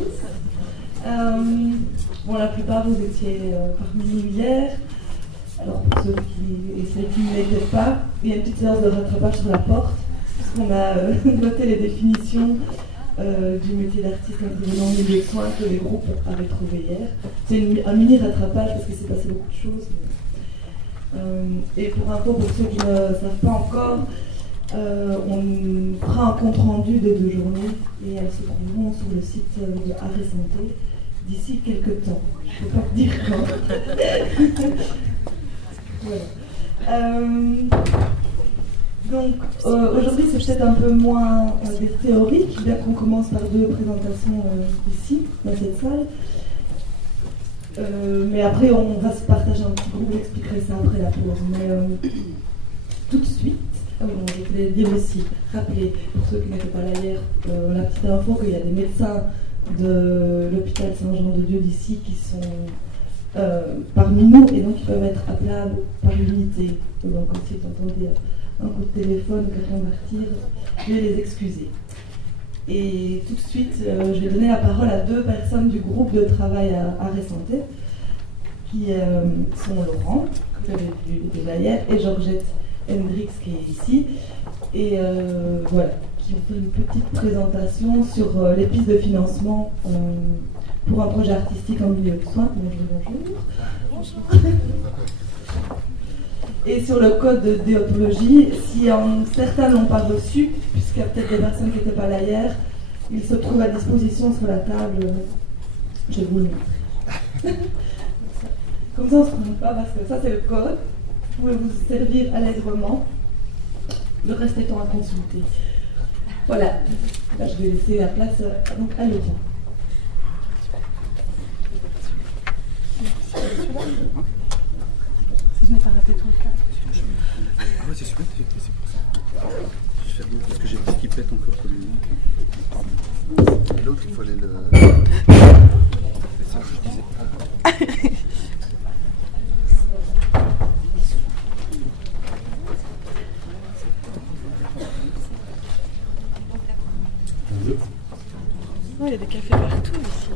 tous. Bon, la plupart, vous étiez parmi nous hier. Alors, pour ceux et celles qui ne l'étaient pas, il y a une petite séance de rattrapage sur la porte, puisqu'on a noté les définitions du métier d'artiste intervenant en milieu de soins que les groupes avaient trouvé hier. C'est un mini rattrapage parce qu'il s'est passé beaucoup de choses. Et pour info, pour ceux qui ne savent pas encore, on fera un compte rendu des 2 journées et elles se trouveront sur le site de Arrêt Santé d'ici quelques temps. Je ne peux pas te dire quand. Voilà. Donc aujourd'hui c'est peut-être un peu moins théorique, bien qu'on commence par 2 présentations ici, dans cette salle. Mais après on va se partager un petit groupe, j'expliquerai ça après la pause. Mais tout de suite, je voulais dire aussi, rappeler pour ceux qui n'étaient pas là hier, la petite info qu'il y a des médecins de l'hôpital Saint-Jean-de-Dieu d'ici qui sont parmi nous et donc ils peuvent être appelables par unité. Donc si vous entendez un coup de téléphone ou quelqu'un partir, je vais les excuser. Et tout de suite, je vais donner la parole à 2 personnes du groupe de travail à Arrêt Santé, qui sont Laurent, que vous avez vu déjà hier, et Georgette Hendrix, qui est ici, et voilà, qui vont faire une petite présentation sur les pistes de financement pour un projet artistique en milieu de soins. Bonjour. Et sur le code de déontologie, si certains n'ont pas reçu, puisqu'il y a peut-être des personnes qui n'étaient pas là hier, il se trouve à disposition sur la table. Je vais vous le montrer. Comme ça, on ne se trompe pas, parce que ça, c'est le code. Vous pouvez vous servir allègrement. Le reste étant à consulter. Voilà. Là, je vais laisser la place donc, à Laurent. Si je n'ai pas raté tout le cas. Ouais, c'est super, c'est pour ça. Je vais faire l'autre parce que j'ai peur qu'il pète encore celui-là. Et l'autre, il faut aller le. C'est ça que je disais. Oh, il y a des cafés partout ici.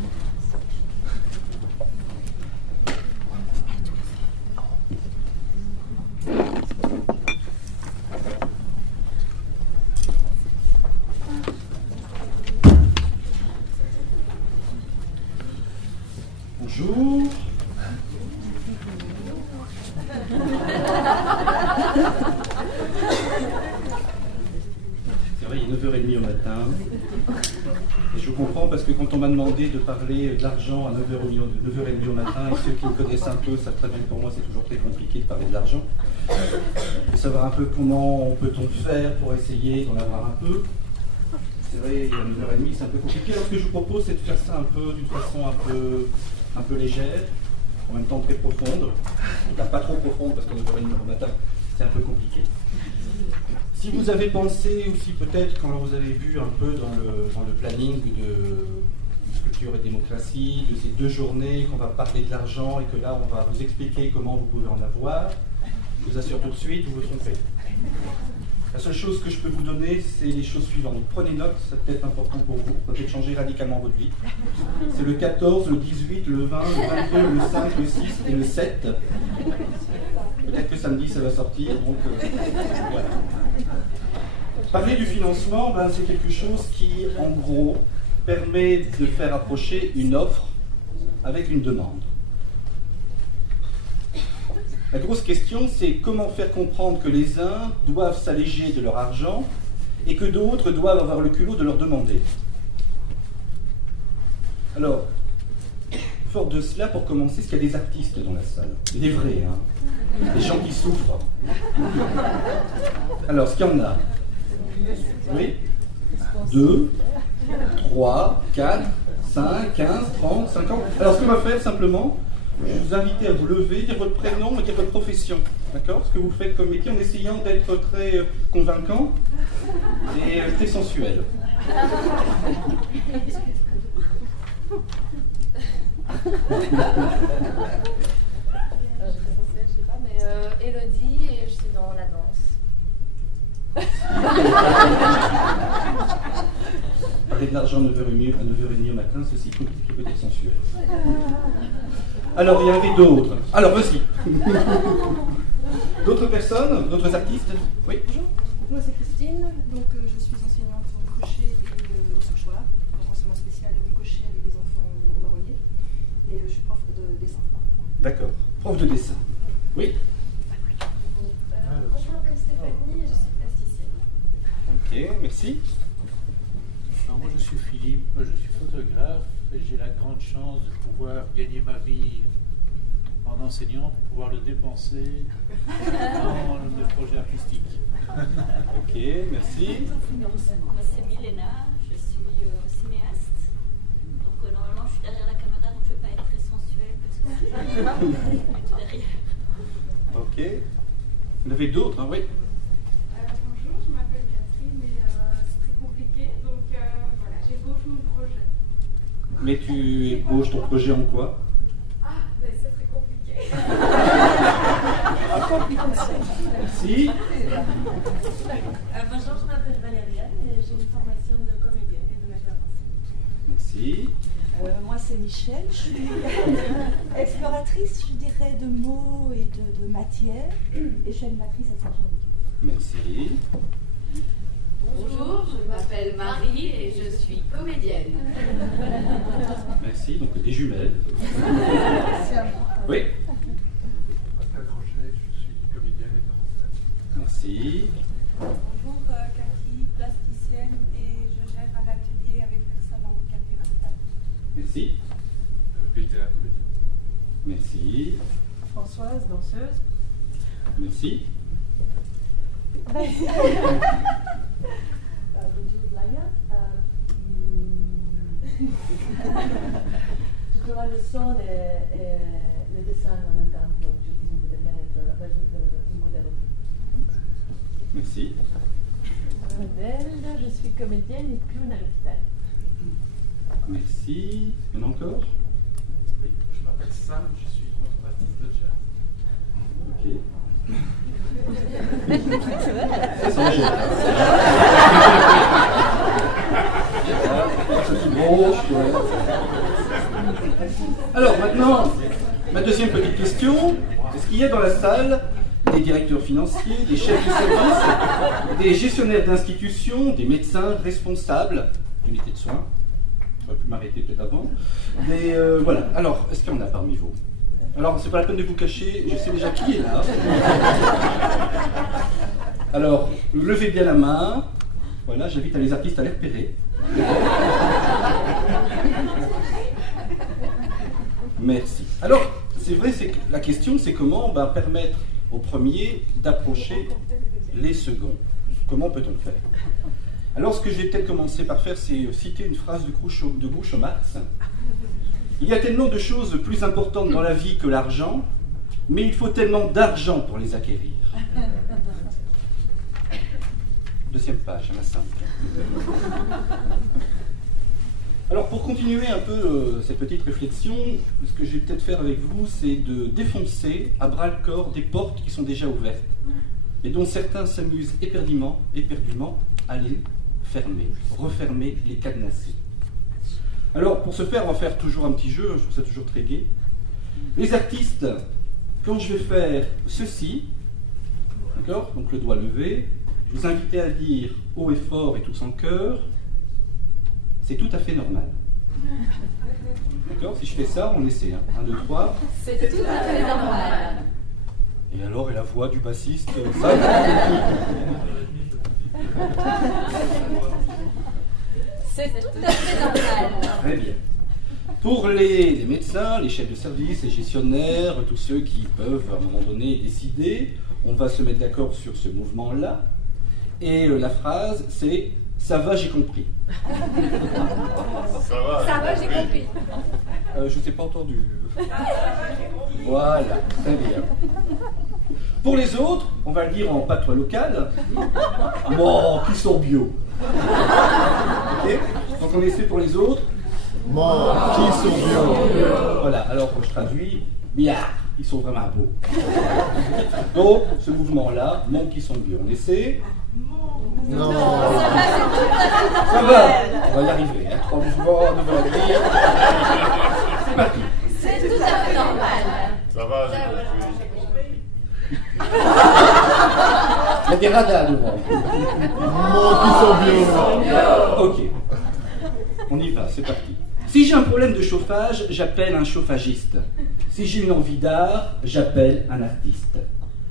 Bonjour. C'est vrai, il est 9h30 au matin. Et je comprends parce que quand on m'a demandé de parler d'argent à 9h30 au matin, et ceux qui me connaissent un peu savent très bien que pour moi c'est toujours très compliqué de parler d'argent. De savoir un peu comment peut-on faire pour essayer d'en avoir un peu. C'est vrai, à 9h30 c'est un peu compliqué. Alors ce que je vous propose c'est de faire ça un peu d'une façon un peu légère, en même temps très profonde. Pas trop profonde parce qu'à 9h30 au matin c'est un peu compliqué. Si vous avez pensé aussi peut-être quand vous avez vu un peu dans le planning de Culture et Démocratie, de ces 2 journées qu'on va parler de l'argent et que là on va vous expliquer comment vous pouvez en avoir, je vous assure tout de suite, vous vous trompez. La seule chose que je peux vous donner, c'est les choses suivantes. Donc, prenez note, c'est peut-être important pour vous, ça peut peut-être changer radicalement votre vie. C'est le 14, le 18, le 20, le 22, le 5, le 6 et le 7. Peut-être que samedi ça va sortir, donc voilà. Parler du financement, c'est quelque chose qui, en gros, permet de faire approcher une offre avec une demande. La grosse question, c'est comment faire comprendre que les uns doivent s'alléger de leur argent et que d'autres doivent avoir le culot de leur demander. Alors, fort de cela, pour commencer, est-ce qu'il y a des artistes dans la salle? Des vrais, hein? Des gens qui souffrent. Alors, est-ce qu'il y en a? Oui? 2, 3, 4, 5, 15, 30, 50. Alors, ce qu'on va faire simplement, je vais vous inviter à vous lever, dire votre prénom et dire votre profession. D'accord? Ce que vous faites comme métier en essayant d'être très convaincant et très sensuel. Je sais pas, mais Élodie, et je suis dans la danse. Parlez de l'argent à 9h30 au matin, ceci peut être sensuel. Alors, il y en avait d'autres. Alors, vas-y. D'autres personnes, d'autres artistes? Oui. Bonjour, moi c'est Christine, donc je suis enseignante en crochet et au séchoir, en enseignement spécial et au crochet avec des enfants marronniers, et je suis prof de dessin. D'accord. Prof de dessin. Oui. Moi, je m'appelle Stéphanie et je suis plasticienne. Ok, merci. Alors moi je suis Philippe, je suis photographe et j'ai la grande chance de pouvoir gagner ma vie en enseignant pour pouvoir le dépenser dans le projet artistique. Ok, merci. Moi c'est Milena, je suis cinéaste. Donc normalement je suis derrière la caméra donc je ne vais pas être très sensuelle parce que c'est plutôt derrière. Ok. Vous en avez d'autres, hein? Oui. Bonjour, je m'appelle Catherine et c'est très compliqué, donc voilà, j'ai gauche mon projet. Mais tu ébauches ton projet en quoi? Ah, ben c'est très compliqué. Merci. Bonjour, je m'appelle Valériane et j'ai une formation de comédienne et de metteur en scène. Merci. Moi c'est Michel, je suis exploratrice, je dirais, de mots et de matière, et je suis animatrice à Saint-Jean. Merci. Bonjour, je m'appelle Marie et je suis comédienne. Merci. Donc des jumelles. Oui. Pascal Crochet, je suis comédienne et metteur en scène. Merci. Bonjour, Cathy, plasticienne et je gère un atelier avec personnes handicapées mentales. Merci. Peter, comédien. Merci. Françoise, danseuse. Merci. Bonjour, Laia. Je travaille le son et le dessin en même temps, donc je dis que je voudrais bien être un modèle autre. Merci. Adèle, je suis comédienne et clown à l'hôpital. Merci. Il y en a encore? Oui, je m'appelle Sam, je suis contrebassiste de jazz. Ok. Ça sent cher. Petite broche, ouais. Alors maintenant, ma deuxième petite question. Est-ce qu'il y a dans la salle des directeurs financiers, des chefs de service, des gestionnaires d'institutions, des médecins responsables d'unités de soins? J'aurais pu m'arrêter peut-être avant. Voilà. Alors, est-ce qu'il y en a parmi vous? Alors, c'est pas la peine de vous cacher, je sais déjà qui est là. Alors, levez bien la main. Voilà, j'invite les artistes à les repérer. Merci. Alors, c'est vrai, la question, c'est comment permettre aux premiers d'approcher les seconds. Comment peut-on faire? Alors, ce que je vais peut-être commencer par faire, c'est citer une phrase de Groucho Marx. Il y a tellement de choses plus importantes dans la vie que l'argent, mais il faut tellement d'argent pour les acquérir. Deuxième page, à la simple. Alors, pour continuer un peu cette petite réflexion, ce que je vais peut-être faire avec vous, c'est de défoncer à bras-le-corps des portes qui sont déjà ouvertes, et dont certains s'amusent éperdument à les fermer, refermer, les cadenasser. Alors, pour ce faire, on va faire toujours un petit jeu, je trouve ça toujours très gai. Les artistes, quand je vais faire ceci, d'accord, donc le doigt levé, je vous invite à dire haut et fort et tous en chœur, c'est tout à fait normal. D'accord? Si je fais ça, on essaie. 1, 2, 3. C'est tout à fait normal. Et alors, et la voix du bassiste, ça C'est tout à fait normal. Très bien. Pour les médecins, les chefs de service, les gestionnaires, tous ceux qui peuvent à un moment donné décider, on va se mettre d'accord sur ce mouvement-là. Et la phrase, c'est « ça va, j'ai compris ». Ça va, j'ai compris. Je ne t'ai pas entendu. Voilà, très bien. Pour les autres, on va le dire en patois local. Bon, qui sont bio. Ok? Donc on essaie pour les autres. Bon, qui sont bio. Voilà, alors quand je traduis, bien, ils sont vraiment beaux. Donc, ce mouvement-là, mon qui sont bio. On essaie. Non. Ça va, on va y arriver. Hein. 3 mouvements, 9h30. C'est parti. C'est tout à fait normal. Ça va, Il y a des radars devant. Ok. On y va, c'est parti. Si j'ai un problème de chauffage, j'appelle un chauffagiste. Si j'ai une envie d'art, j'appelle un artiste.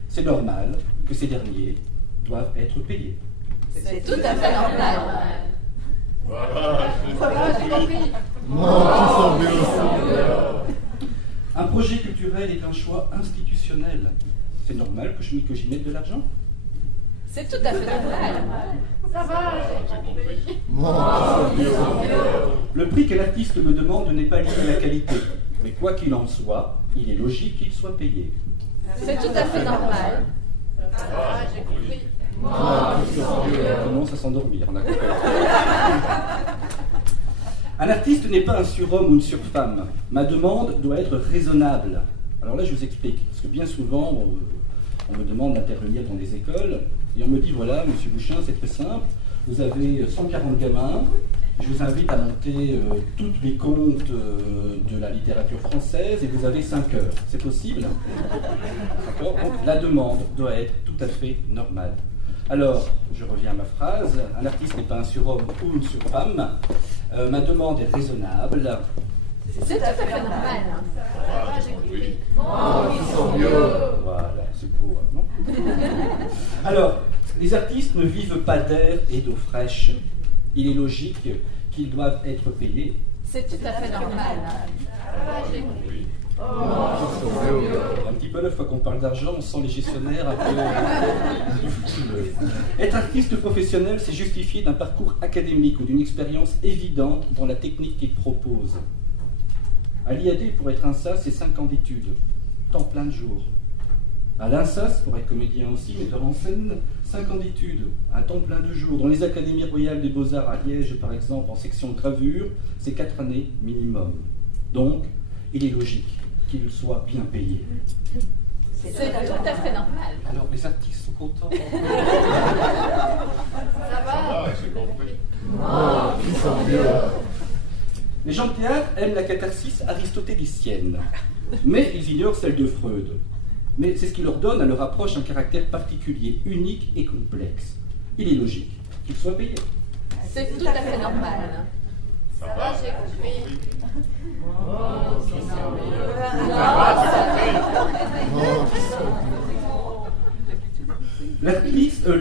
C'est normal que ces derniers doivent être payés. C'est tout à fait normal. Voilà, j'ai compris. Un projet culturel est un choix institutionnel. C'est normal que j'y mette de l'argent. C'est tout à fait normal. Ça va, j'ai compris. Le prix que l'artiste me demande n'est pas lié à la qualité. Mais quoi qu'il en soit, il est logique qu'il soit payé. C'est tout à fait normal. Ça va, j'ai compris. On commence à s'endormir, on a compris. Un artiste n'est pas un surhomme ou une surfemme. Ma demande doit être raisonnable. Alors là, je vous explique. Parce que bien souvent, on me demande d'intervenir dans des écoles. Et on me dit, voilà, monsieur Bouchin, c'est très simple. Vous avez 140 gamins. Je vous invite à monter tous les contes de la littérature française et vous avez 5 heures. C'est possible? D'accord? Donc la demande doit être tout à fait normale. Alors, je reviens à ma phrase. Un artiste n'est pas un surhomme ou une surfemme. Ma demande est raisonnable. C'est tout à fait normal. Ça va, j'ai compris. Voilà, c'est beau, non? Alors, les artistes ne vivent pas d'air et d'eau fraîche. Il est logique qu'ils doivent être payés. C'est tout à fait normal. Ça va, j'ai compris. Un petit peu là, fois qu'on parle d'argent, on sent les gestionnaires un peu. Être artiste professionnel, c'est justifié d'un parcours académique ou d'une expérience évidente dans la technique qu'il propose. À l'IAD, pour être un SAS, c'est 5 ans d'études, temps plein de jours. À l'INSAS, pour être comédien aussi, metteur en scène, 5 ans d'études, un temps plein de jours. Dans les académies royales des beaux-arts à Liège, par exemple, en section de gravure, c'est 4 années minimum. Donc, il est logique qu'il soit bien payé. C'est tout à fait normal. Alors, les artistes sont contents. Ça va, j'ai compris. Les gens de théâtre aiment la catharsis aristotélicienne, mais ils ignorent celle de Freud. Mais c'est ce qui leur donne à leur approche un caractère particulier, unique et complexe. Il est logique qu'ils soient payés. C'est tout à fait normal. ça va, j'ai compris.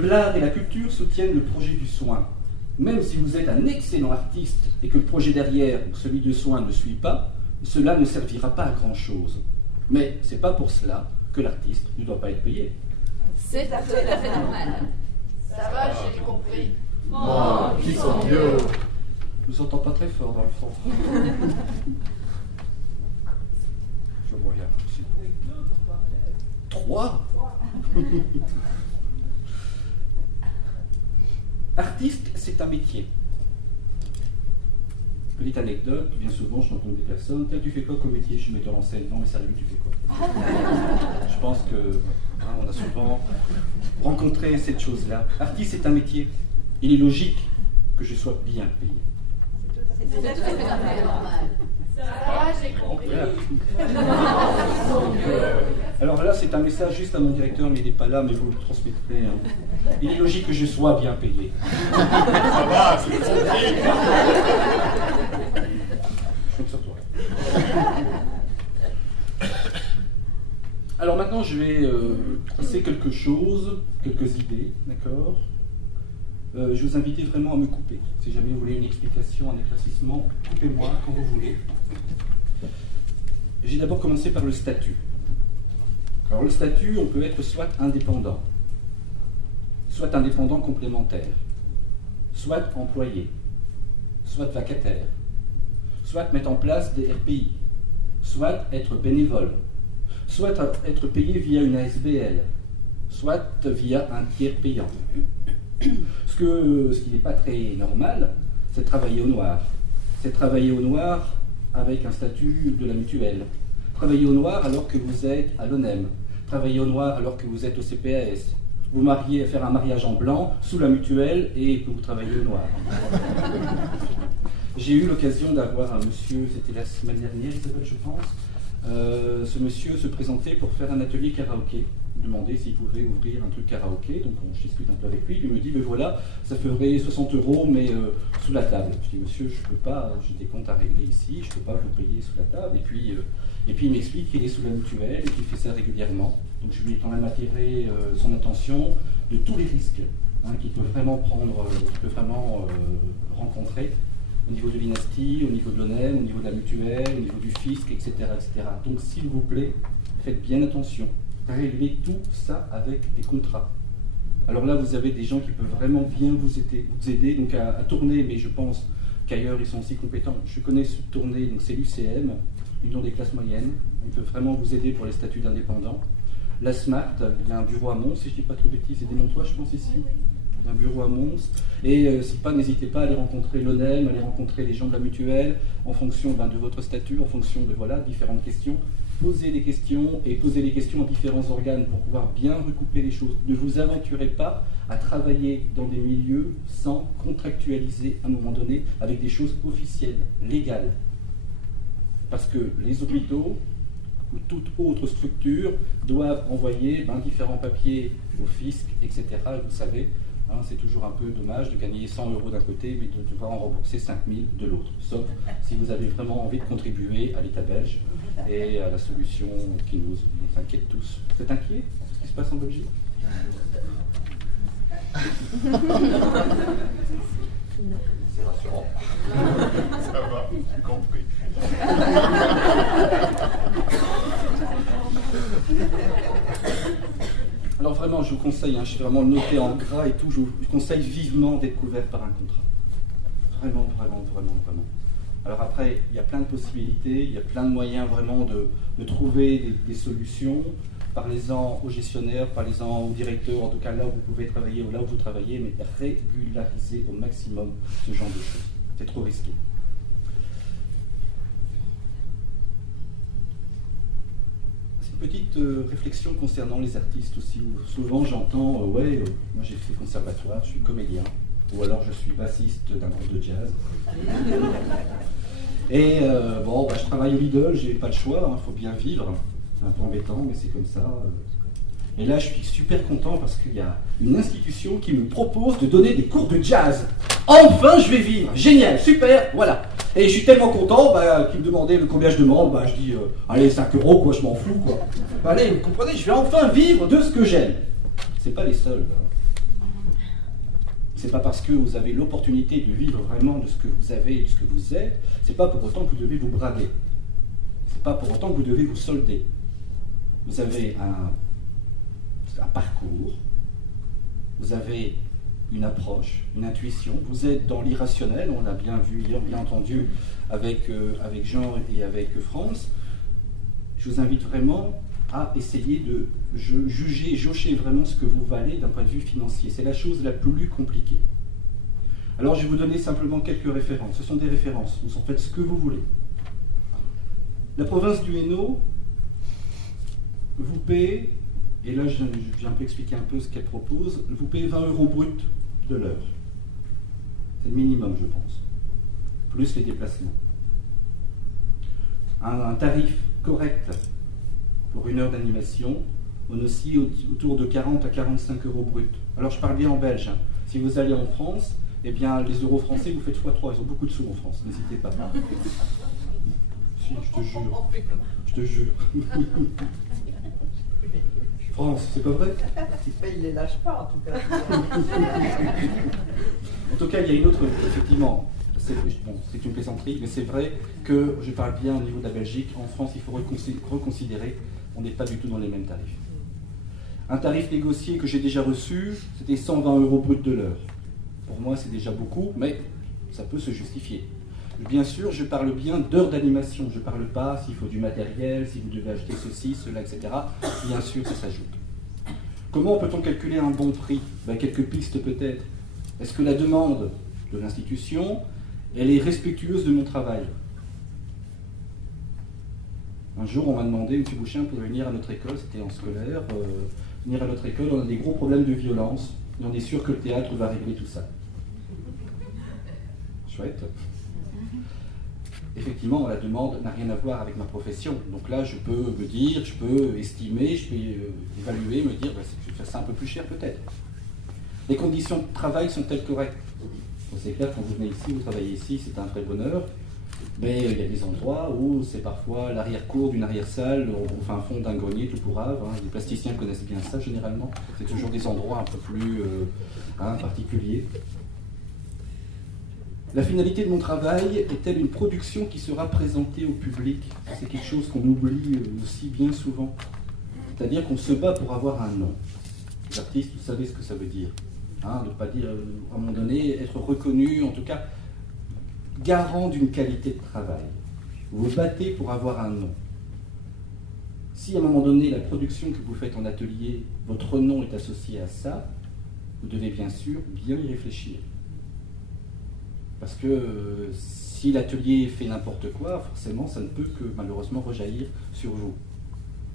L'art et la culture soutiennent le projet du soin. Même si vous êtes un excellent artiste et que le projet derrière, celui de soin, ne suit pas, cela ne servira pas à grand-chose. Mais c'est pas pour cela que l'artiste ne doit pas être payé. C'est tout à fait normal. Ça va, j'ai compris. Qui sont vieux. Je vous entends pas très fort dans le fond. Je vois rien. 3 Artiste, c'est un métier. Petite anecdote, bien souvent je rencontre des personnes. Tiens, tu fais quoi comme métier? Je suis metteur en scène. Non mais sérieux, tu fais quoi? Je pense que on a souvent rencontré cette chose-là. Artiste, c'est un métier. Il est logique que je sois bien payé. C'est tout à fait normal. Ça va, j'ai compris. Alors là, c'est un message juste à mon directeur, mais il n'est pas là, mais vous le transmettrez. Hein. Il est logique que je sois bien payé. Ça va, c'est compris. Je compte sur toi. Alors maintenant, je vais tracer quelque chose, quelques idées, d'accord? Je vous invite vraiment à me couper. Si jamais vous voulez une explication, un éclaircissement, coupez-moi quand vous voulez. J'ai d'abord commencé par le statut. Alors le statut, on peut être soit indépendant complémentaire, soit employé, soit vacataire, soit mettre en place des RPI, soit être bénévole, soit être payé via une ASBL, soit via un tiers payant. Ce qui n'est pas très normal, c'est de travailler au noir. C'est de travailler au noir avec un statut de la mutuelle. Travailler au noir alors que vous êtes à l'ONEM. Travailler au noir alors que vous êtes au CPAS. vous mariez, faire un mariage en blanc, sous la mutuelle, et que vous travaillez au noir. J'ai eu l'occasion d'avoir un monsieur, c'était la semaine dernière, Isabelle, je pense. Ce monsieur se présentait pour faire un atelier karaoké. Il demandait s'il pouvait ouvrir un truc karaoké, donc je discute un peu avec lui. Il me dit, mais voilà, ça ferait 60 €, mais sous la table. Je dis, monsieur, je ne peux pas, j'ai des comptes à régler ici, je ne peux pas vous payer sous la table. Et puis il m'explique qu'il est sous la mutuelle et qu'il fait ça régulièrement. Donc je lui ai quand même attiré son attention de tous les risques qu'il peut vraiment prendre, qu'il peut vraiment rencontrer au niveau de l'INASTI, au niveau de l'ONEM, au niveau de la mutuelle, au niveau du fisc, etc. etc. Donc s'il vous plaît, faites bien attention. Réglez tout ça avec des contrats. Alors là, vous avez des gens qui peuvent vraiment bien vous aider donc à tourner, mais je pense qu'ailleurs, ils sont aussi compétents. Je connais ce tourner, donc c'est l'UCM, l'Union des classes moyennes. Ils peuvent vraiment vous aider pour les statuts d'indépendants. La SMART, il y a un bureau à Mons, si je ne dis pas trop de bêtises, c'est des Montois, je pense, ici. Il y a un bureau à Mons. Et si pas, n'hésitez pas à aller rencontrer l'ONEM, à aller rencontrer les gens de la mutuelle, en fonction de votre statut, en fonction de différentes questions. Posez des questions et posez les questions à différents organes pour pouvoir bien recouper les choses. Ne vous aventurez pas à travailler dans des milieux sans contractualiser à un moment donné avec des choses officielles, légales. Parce que les hôpitaux ou toute autre structure doivent envoyer différents papiers au fisc, etc. Et vous savez, c'est toujours un peu dommage de gagner 100 € d'un côté, mais de devoir en rembourser 5 000 de l'autre. Sauf si vous avez vraiment envie de contribuer à l'État belge et à la solution qui nous inquiète tous. Vous êtes inquiet de ce qui se passe en Belgique? C'est rassurant. Ça va, j'ai compris. Alors vraiment, je vous conseille, je suis vraiment noté en gras et tout, je vous conseille vivement d'être couvert par un contrat. Vraiment, vraiment, vraiment, vraiment. Alors après, il y a plein de possibilités, il y a plein de moyens vraiment de trouver des solutions. Parlez-en aux gestionnaires, parlez-en aux directeurs, en tout cas là où vous pouvez travailler ou là où vous travaillez, mais régularisez au maximum ce genre de choses. C'est trop risqué. Petite réflexion concernant les artistes aussi, où souvent j'entends moi j'ai fait conservatoire, je suis comédien, ou alors je suis bassiste d'un groupe de jazz. Et je travaille au Lidl, j'ai pas le choix, faut bien vivre, c'est un peu embêtant, mais c'est comme ça. Et là je suis super content parce qu'il y a une institution qui me propose de donner des cours de jazz. Enfin je vais vivre, génial, super, voilà. Et je suis tellement content qu'ils me demandaient combien je demande, je dis allez 5 €, quoi, je m'en fous quoi. Allez, vous comprenez, je vais enfin vivre de ce que j'aime. C'est pas les seuls. C'est pas parce que vous avez l'opportunité de vivre vraiment de ce que vous avez et de ce que vous êtes, c'est pas pour autant que vous devez vous brader. C'est pas pour autant que vous devez vous solder. Vous avez un parcours, vous avez une approche, une intuition, vous êtes dans l'irrationnel, on l'a bien vu hier, bien entendu avec Jean et avec France. Je vous invite vraiment à essayer de juger, jauger vraiment ce que vous valez d'un point de vue financier. C'est la chose la plus compliquée. Alors je vais vous donner simplement quelques références. Ce sont des références, vous en faites ce que vous voulez. La province du Hainaut vous paie, et là je viens un peu expliquer un peu ce qu'elle propose, vous payez 20 € brut de l'heure. C'est le minimum, je pense. Plus les déplacements. Un tarif correct pour une heure d'animation, on oscille autour de 40 à 45 € brut. Alors je parle bien en belge. Si vous allez en France, eh bien les euros français, vous faites x3. Ils ont beaucoup de sous en France, n'hésitez pas. Si, je te jure. Je te jure. France, c'est pas vrai? Il ne les lâche pas, en tout cas. En tout cas, il y a une autre, effectivement, c'est une plaisanterie, mais c'est vrai que je parle bien au niveau de la Belgique. En France, il faut reconsidérer, on n'est pas du tout dans les mêmes tarifs. Un tarif négocié que j'ai déjà reçu, c'était 120 € brut de l'heure. Pour moi, c'est déjà beaucoup, mais ça peut se justifier. Bien sûr, je parle bien d'heures d'animation. Je ne parle pas s'il faut du matériel, si vous devez acheter ceci, cela, etc. Bien sûr, ça s'ajoute. Comment peut-on calculer un bon prix? Quelques pistes peut-être. Est-ce que la demande de l'institution, elle est respectueuse de mon travail? Un jour, on m'a demandé, M. Bouchin, pour venir à notre école, c'était en scolaire, venir à notre école, on a des gros problèmes de violence, et on est sûr que le théâtre va régler tout ça. Chouette. Effectivement, la demande n'a rien à voir avec ma profession. Donc là, je peux me dire, je peux estimer, je peux évaluer, me dire, je vais faire ça un peu plus cher peut-être. Les conditions de travail sont-elles correctes? C'est clair, quand vous venez ici, vous travaillez ici, c'est un vrai bonheur. Mais il y a des endroits où c'est parfois l'arrière-cour d'une arrière-salle, au fin fond d'un grenier tout pourrave. Les plasticiens connaissent bien ça généralement. C'est toujours des endroits un peu plus particuliers. La finalité de mon travail est-elle une production qui sera présentée au public? C'est quelque chose qu'on oublie aussi bien souvent. C'est-à-dire qu'on se bat pour avoir un nom. Les artistes, vous savez ce que ça veut dire. Ne pas dire, à un moment donné, être reconnu, en tout cas, garant d'une qualité de travail. Vous vous battez pour avoir un nom. Si à un moment donné, la production que vous faites en atelier, votre nom est associé à ça, vous devez bien sûr bien y réfléchir. Parce que si l'atelier fait n'importe quoi, forcément, ça ne peut que malheureusement rejaillir sur vous.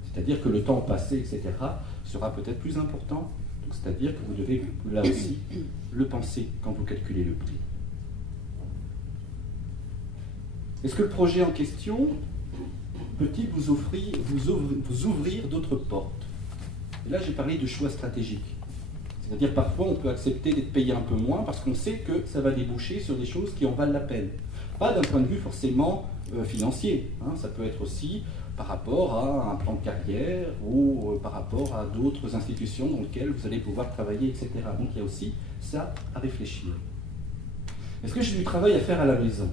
C'est-à-dire que le temps passé, etc., sera peut-être plus important. C'est-à-dire que vous devez, là aussi, le penser quand vous calculez le prix. Est-ce que le projet en question peut-il vous ouvrir d'autres portes? Et là, j'ai parlé de choix stratégiques. C'est-à-dire, parfois, on peut accepter d'être payé un peu moins parce qu'on sait que ça va déboucher sur des choses qui en valent la peine. Pas d'un point de vue forcément financier. Ça peut être aussi par rapport à un plan de carrière ou par rapport à d'autres institutions dans lesquelles vous allez pouvoir travailler, etc. Donc, il y a aussi ça à réfléchir. Est-ce que j'ai du travail à faire à la maison?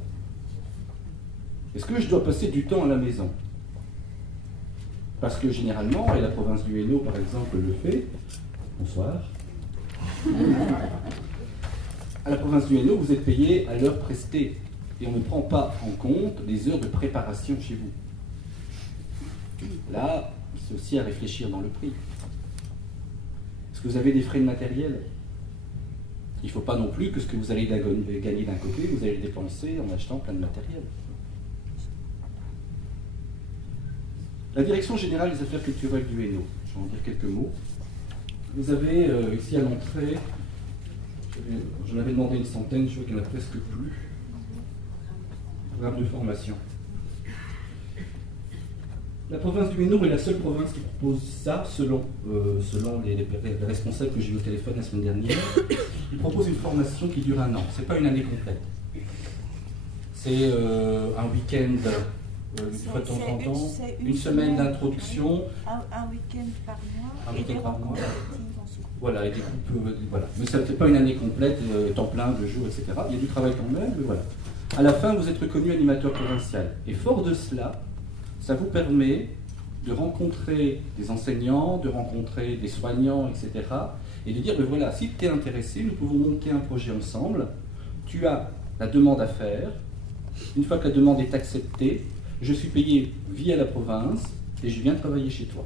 Est-ce que je dois passer du temps à la maison? Parce que généralement, et la province du Hainaut par exemple le fait, bonsoir, à la province du Hainaut, vous êtes payé à l'heure prestée et on ne prend pas en compte les heures de préparation chez vous. Là, c'est aussi à réfléchir dans le prix. Est-ce que vous avez des frais de matériel? Il ne faut pas non plus que ce que vous allez gagner d'un côté, vous allez le dépenser en achetant plein de matériel. La Direction générale des affaires culturelles du Hainaut, je vais en dire quelques mots. Vous avez ici à l'entrée, j'en avais demandé une centaine, je vois qu'il n'y en a presque plus. Programme de formation. La province du Hainaut est la seule province qui propose ça, selon les responsables que j'ai eu au téléphone la semaine dernière. Ils proposent une formation qui dure 1 an. Ce n'est pas une année complète. C'est un week-end de temps en temps, une semaine d'introduction. Un week-end par mois. Un week-end par mois. Voilà, et des coupes, voilà. Mais ça ne fait pas une année complète, temps plein, 2 jours, etc. Il y a du travail quand même, mais voilà. À la fin, vous êtes reconnu animateur provincial. Et fort de cela, ça vous permet de rencontrer des enseignants, de rencontrer des soignants, etc. Et de dire, ben voilà, si tu es intéressé, nous pouvons monter un projet ensemble. Tu as la demande à faire. Une fois que la demande est acceptée, je suis payé via la province et je viens travailler chez toi.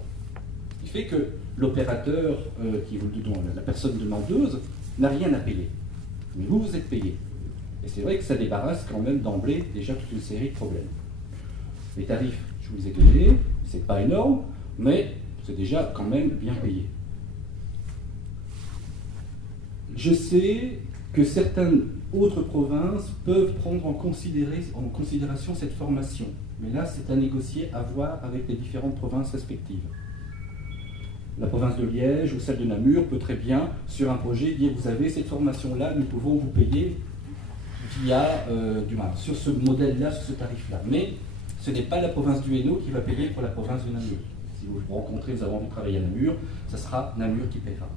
Ce qui fait que l'opérateur, la personne demandeuse, n'a rien à payer. Mais vous, vous êtes payé. Et c'est vrai que ça débarrasse quand même d'emblée déjà toute une série de problèmes. Les tarifs, je vous les ai donnés, c'est pas énorme, mais c'est déjà quand même bien payé. Je sais que certaines autres provinces peuvent prendre en considération cette formation. Mais là, c'est à négocier, à voir avec les différentes provinces respectives. La province de Liège ou celle de Namur peut très bien, sur un projet, dire vous avez cette formation-là, nous pouvons vous payer via sur ce modèle-là, sur ce tarif-là. Mais ce n'est pas la province du Hainaut qui va payer pour la province de Namur. Si vous vous rencontrez, vous avez envie de travailler à Namur, ce sera Namur qui paiera.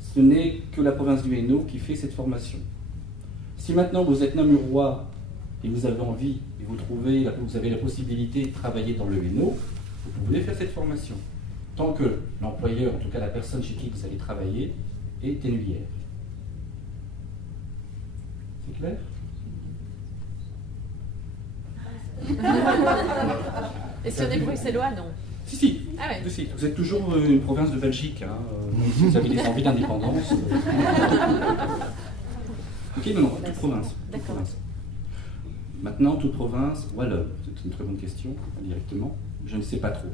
Ce n'est que la province du Hainaut qui fait cette formation. Si maintenant vous êtes namurois et vous avez envie, et vous avez la possibilité de travailler dans le Hainaut, vous pouvez faire cette formation. Tant que l'employeur, en tout cas la personne chez qui vous allez travailler, est hainauière. C'est clair? Et si on est bruxellois, non? Si. Ah ouais. Si. Vous êtes toujours une province de Belgique, même si vous avez des envies d'indépendance. Ok, non, toute province. Toute province. Maintenant, toute province, wallonne. C'est une très bonne question, directement. Je ne sais pas trop,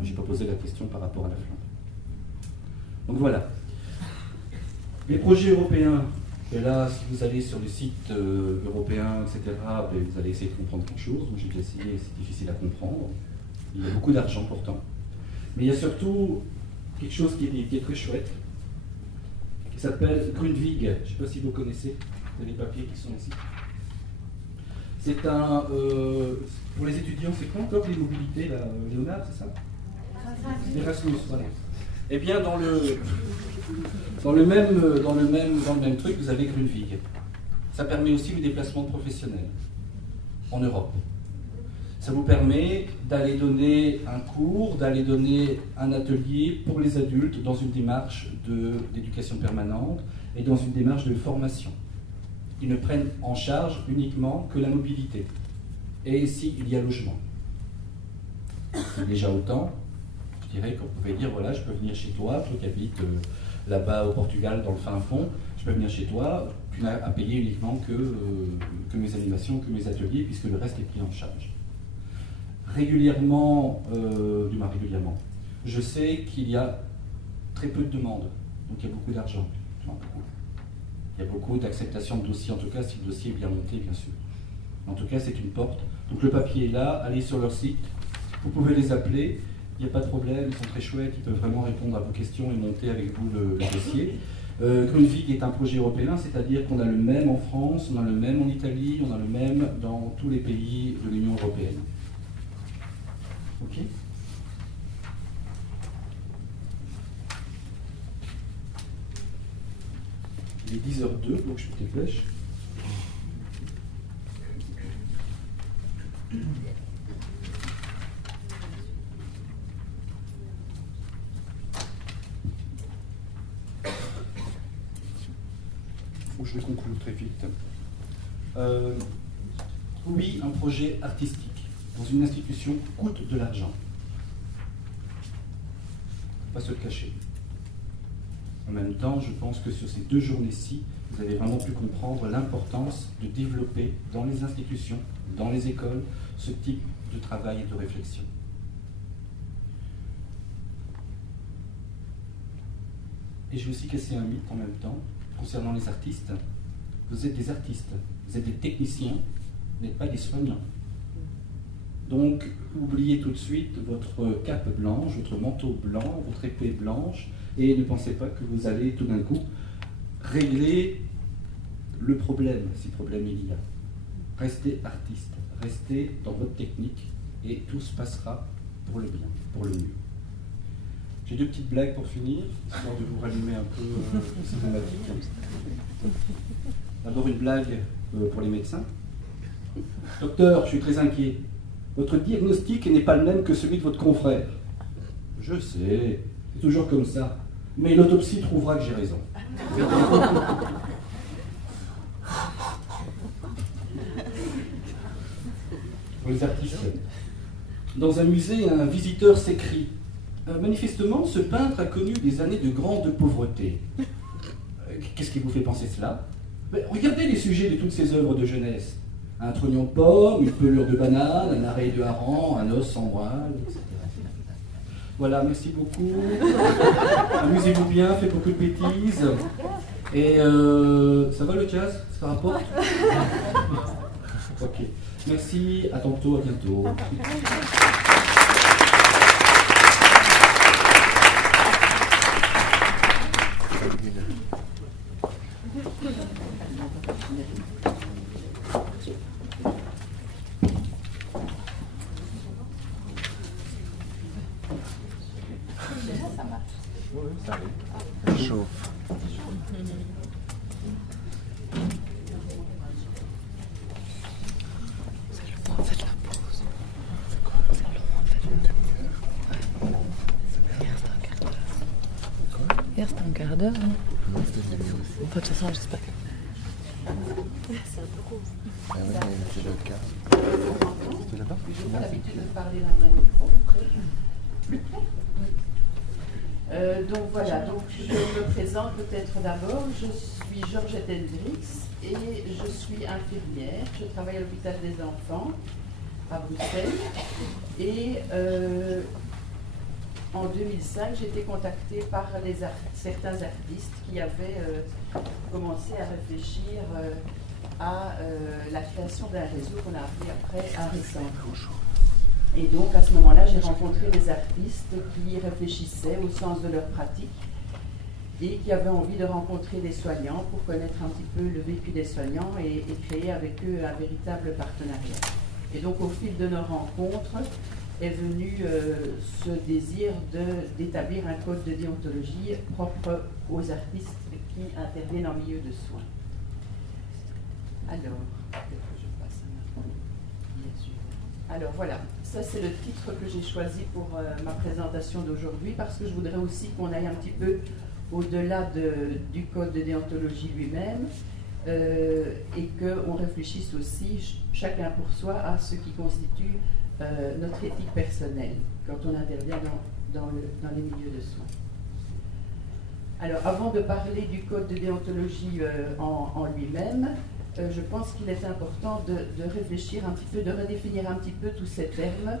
j'ai pas posé la question par rapport à la Flandre. Donc voilà. Les projets européens, et là, si vous allez sur les sites européens, etc., vous allez essayer de comprendre quelque chose. Donc j'ai déjà essayé, c'est difficile à comprendre. Il y a beaucoup d'argent pourtant. Mais il y a surtout quelque chose qui est très chouette, qui s'appelle Grundvig. Je ne sais pas si vous connaissez, vous avez les papiers qui sont ici. C'est un... pour les étudiants, c'est quoi encore les mobilités, là, Léonard, c'est ça? Erasmus, voilà. Eh bien, dans le même truc, vous avez Grundvig. Ça permet aussi le déplacement de professionnels en Europe. Ça vous permet d'aller donner un cours, d'aller donner un atelier pour les adultes dans une démarche d'éducation permanente et dans une démarche de formation. Ils ne prennent en charge uniquement que la mobilité. Et s'il y a logement. C'est déjà autant. Je dirais qu'on pouvait dire, voilà, je peux venir chez toi qui habites là-bas au Portugal, dans le fin fond, je peux venir chez toi, tu n'as à payer uniquement que mes animations, que mes ateliers, puisque le reste est pris en charge. Régulièrement, je sais qu'il y a très peu de demandes, donc il y a beaucoup d'argent. Il y a beaucoup d'acceptation de dossiers, en tout cas si le dossier est bien monté, bien sûr. En tout cas, c'est une porte. Donc le papier est là, allez sur leur site, vous pouvez les appeler. Il n'y a pas de problème, ils sont très chouettes, ils peuvent vraiment répondre à vos questions et monter avec vous le dossier. Grundvig est un projet européen, c'est-à-dire qu'on a le même en France, on a le même en Italie, on a le même dans tous les pays de l'Union européenne. Ok ? Il est 10h02, donc je me dépêche. Je vais conclure très vite. Oui, un projet artistique dans une institution coûte de l'argent. Pas se le cacher. En même temps, je pense que sur ces 2 journées-ci, vous avez vraiment pu comprendre l'importance de développer dans les institutions, dans les écoles, ce type de travail et de réflexion. Et je vais aussi casser un mythe en même temps. Concernant les artistes, vous êtes des artistes, vous êtes des techniciens, vous n'êtes pas des soignants. Donc, oubliez tout de suite votre cape blanche, votre manteau blanc, votre épée blanche, et ne pensez pas que vous allez tout d'un coup régler le problème, si problème il y a. Restez artiste, restez dans votre technique, et tout se passera pour le bien, pour le mieux. J'ai 2 petites blagues pour finir, histoire de vous rallumer un peu ces thématiques. D'abord une blague pour les médecins. Docteur, je suis très inquiet. Votre diagnostic n'est pas le même que celui de votre confrère. Je sais, c'est toujours comme ça. Mais l'autopsie trouvera que j'ai raison. Pour les artistes. Dans un musée, un visiteur s'écrie. Manifestement, ce peintre a connu des années de grande pauvreté. Qu'est-ce qui vous fait penser cela? Regardez les sujets de toutes ces œuvres de jeunesse. Un trognon de pomme, une pelure de banane, un arrêt de hareng, un os sans moelle, etc. Voilà, merci beaucoup. Amusez-vous bien, faites beaucoup de bêtises. Et ça va le jazz? Ça rapporte? Ok. Merci, à tantôt, à bientôt. Hier c'était un quart d'heure. De toute façon, je sais pas. C'est un peu rose. Ah ouais, c'était le cas. C'était là-bas? J'ai l'habitude de parler dans un micro. Donc voilà, donc je me présente peut-être d'abord. Je suis Georgette Hendricks et je suis infirmière. Je travaille à l'hôpital des enfants à Bruxelles. Et en 2005, j'ai été contactée par certains artistes qui avaient commencé à réfléchir à la création d'un réseau qu'on a appelé après un réseau. Et donc à ce moment-là, j'ai rencontré des artistes qui réfléchissaient au sens de leur pratique et qui avaient envie de rencontrer des soignants pour connaître un petit peu le vécu des soignants et créer avec eux un véritable partenariat. Et donc au fil de nos rencontres est venu ce désir d'établir un code de déontologie propre aux artistes qui interviennent en milieu de soins. Alors, peut-être que je passe maintenant. Bien sûr. Alors voilà, ça c'est le titre que j'ai choisi pour ma présentation d'aujourd'hui parce que je voudrais aussi qu'on aille un petit peu au-delà du code de déontologie lui-même et qu'on réfléchisse aussi chacun pour soi à ce qui constitue notre éthique personnelle quand on intervient dans les milieux de soins. Alors avant de parler du code de déontologie en lui-même, je pense qu'il est important de réfléchir un petit peu, de redéfinir un petit peu tous ces termes,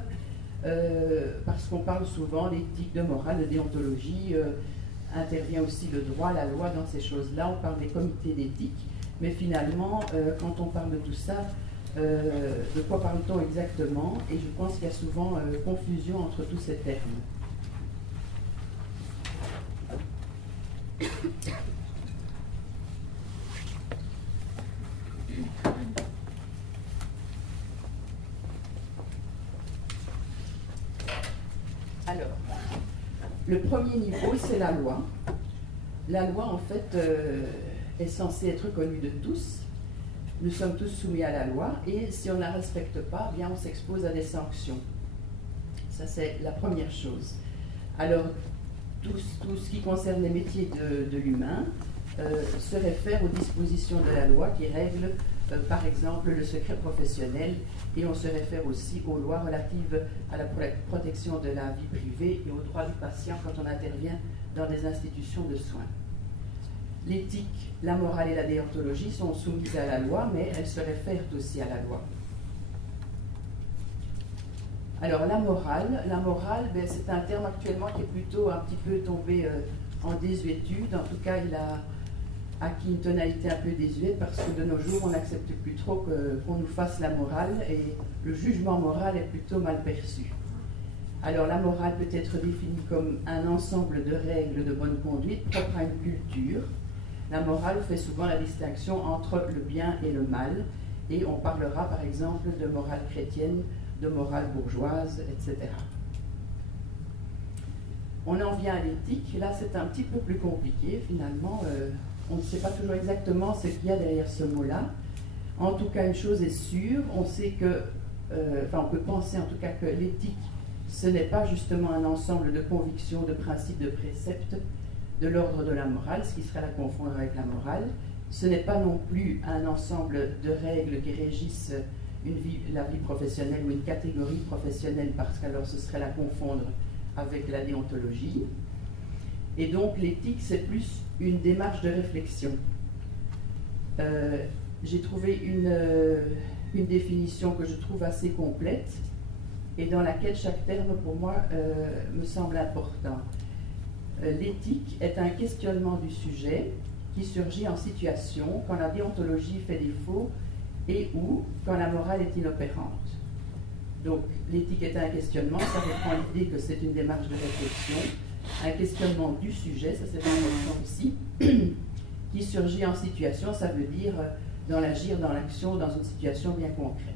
parce qu'on parle souvent d'éthique, de morale, de déontologie, intervient aussi le droit, la loi dans ces choses-là, on parle des comités d'éthique, mais finalement, quand on parle de tout ça, de quoi parle-t-on exactement? Et je pense qu'il y a souvent confusion entre tous ces termes. Alors, le premier niveau, c'est la loi. La loi, en fait, est censée être connue de tous. Nous sommes tous soumis à la loi et si on ne la respecte pas, bien, on s'expose à des sanctions. Ça, c'est la première chose. Alors, tout ce qui concerne les métiers de l'humain se réfère aux dispositions de la loi qui règlent, par exemple, le secret professionnel et on se réfère aussi aux lois relatives à la protection de la vie privée et aux droits du patient quand on intervient dans des institutions de soins. L'éthique, la morale et la déontologie sont soumises à la loi, mais elles se réfèrent aussi à la loi. Alors la morale, ben, c'est un terme actuellement qui est plutôt un petit peu tombé en désuétude. En tout cas, il a acquis une tonalité un peu désuète parce que de nos jours, on n'accepte plus trop qu'on nous fasse la morale et le jugement moral est plutôt mal perçu. Alors la morale peut être définie comme un ensemble de règles de bonne conduite propres à une culture. La morale fait souvent la distinction entre le bien et le mal, et on parlera par exemple de morale chrétienne, de morale bourgeoise, etc. On en vient à l'éthique, là c'est un petit peu plus compliqué finalement, on ne sait pas toujours exactement ce qu'il y a derrière ce mot-là. En tout cas, une chose est sûre, on sait que, on peut penser en tout cas que l'éthique, ce n'est pas justement un ensemble de convictions, de principes, de préceptes, de l'ordre de la morale, ce qui serait à confondre avec la morale. Ce n'est pas non plus un ensemble de règles qui régissent la vie professionnelle ou une catégorie professionnelle, parce qu'alors ce serait la confondre avec la déontologie. Et donc l'éthique, c'est plus une démarche de réflexion. J'ai trouvé une définition que je trouve assez complète et dans laquelle chaque terme, pour moi, me semble important. L'éthique est un questionnement du sujet qui surgit en situation quand la déontologie fait défaut et ou quand la morale est inopérante. Donc, l'éthique est un questionnement, ça reprend l'idée que c'est une démarche de réflexion, un questionnement du sujet, ça c'est important aussi, qui surgit en situation, ça veut dire dans l'agir, dans l'action, dans une situation bien concrète.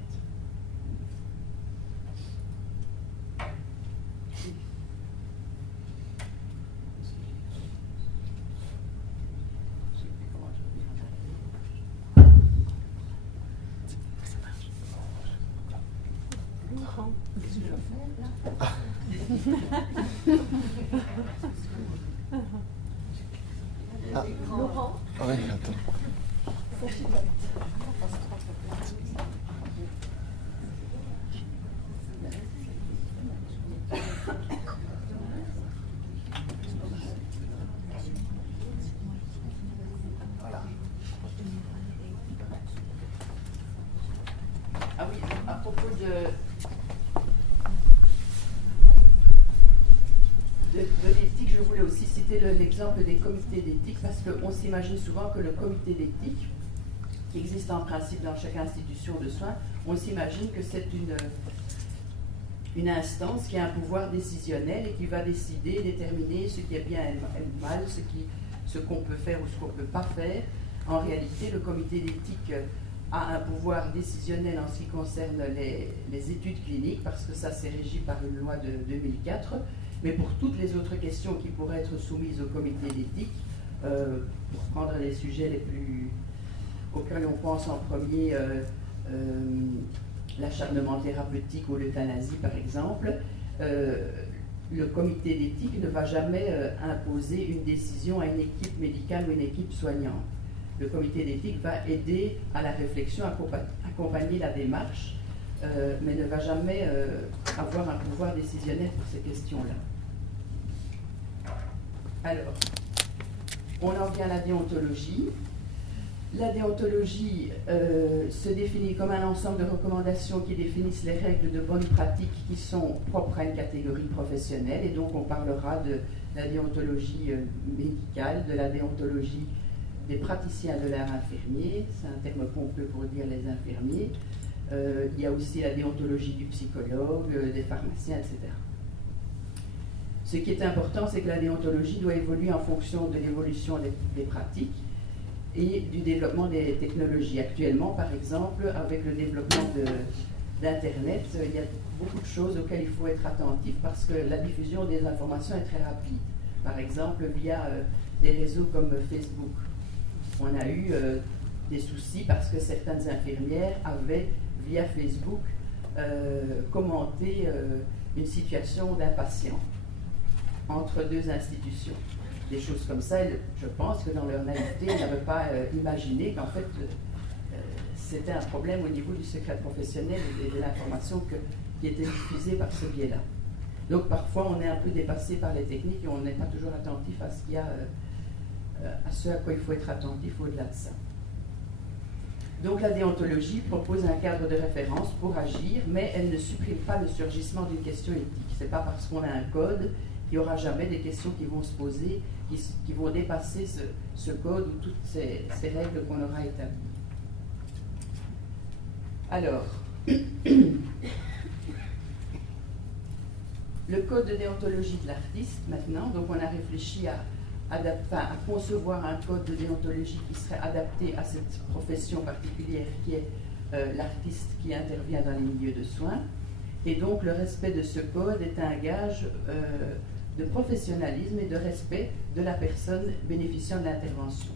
Qu'est-ce que je dois faire là? Ah. Laurent. Oui, attends. Ah oui, à propos de... cité l'exemple des comités d'éthique parce qu'on s'imagine souvent que le comité d'éthique, qui existe en principe dans chaque institution de soins, on s'imagine que c'est une instance qui a un pouvoir décisionnel et qui va décider, déterminer ce qui est bien et mal, ce qu'on peut faire ou ce qu'on ne peut pas faire. En réalité, le comité d'éthique a un pouvoir décisionnel en ce qui concerne les études cliniques, parce que ça c'est régi par une loi de 2004, mais pour toutes les autres questions qui pourraient être soumises au comité d'éthique, pour prendre les sujets les plus auxquels on pense en premier, l'acharnement thérapeutique ou l'euthanasie par exemple, le comité d'éthique ne va jamais imposer une décision à une équipe médicale ou une équipe soignante. Le comité d'éthique va aider à la réflexion, accompagner la démarche, mais ne va jamais avoir un pouvoir décisionnel pour ces questions-là. Alors, on en vient à la déontologie. La déontologie se définit comme un ensemble de recommandations qui définissent les règles de bonne pratique qui sont propres à une catégorie professionnelle. Et donc, on parlera de la déontologie médicale, de la déontologie des praticiens de l'art infirmier, c'est un terme pompeux pour dire les infirmiers. Il y a aussi la déontologie du psychologue, des pharmaciens, etc. Ce qui est important, c'est que la déontologie doit évoluer en fonction de l'évolution des pratiques et du développement des technologies. Actuellement, par exemple, avec le développement d'Internet, il y a beaucoup de choses auxquelles il faut être attentif parce que la diffusion des informations est très rapide. Par exemple, via des réseaux comme Facebook. On a eu des soucis parce que certaines infirmières avaient, via Facebook, commenté une situation d'un patient entre deux institutions. Des choses comme ça, je pense que dans leur naïveté, ils n'avaient pas imaginé qu'en fait, c'était un problème au niveau du secret professionnel et de l'information qui était diffusée par ce biais-là. Donc parfois, on est un peu dépassé par les techniques et on n'est pas toujours attentif à ce qu'il y a, à ce à quoi il faut être attentif au-delà de ça. Donc la déontologie propose un cadre de référence pour agir, mais elle ne supprime pas le surgissement d'une question éthique. Ce n'est pas parce qu'on a un code qu'il n'y aura jamais des questions qui vont se poser, qui vont dépasser ce code ou toutes ces règles qu'on aura établies. Alors, le code de déontologie de l'artiste, maintenant, donc on a réfléchi à concevoir un code de déontologie qui serait adapté à cette profession particulière qui est l'artiste qui intervient dans les milieux de soins. Et donc le respect de ce code est un gage de professionnalisme et de respect de la personne bénéficiant de l'intervention.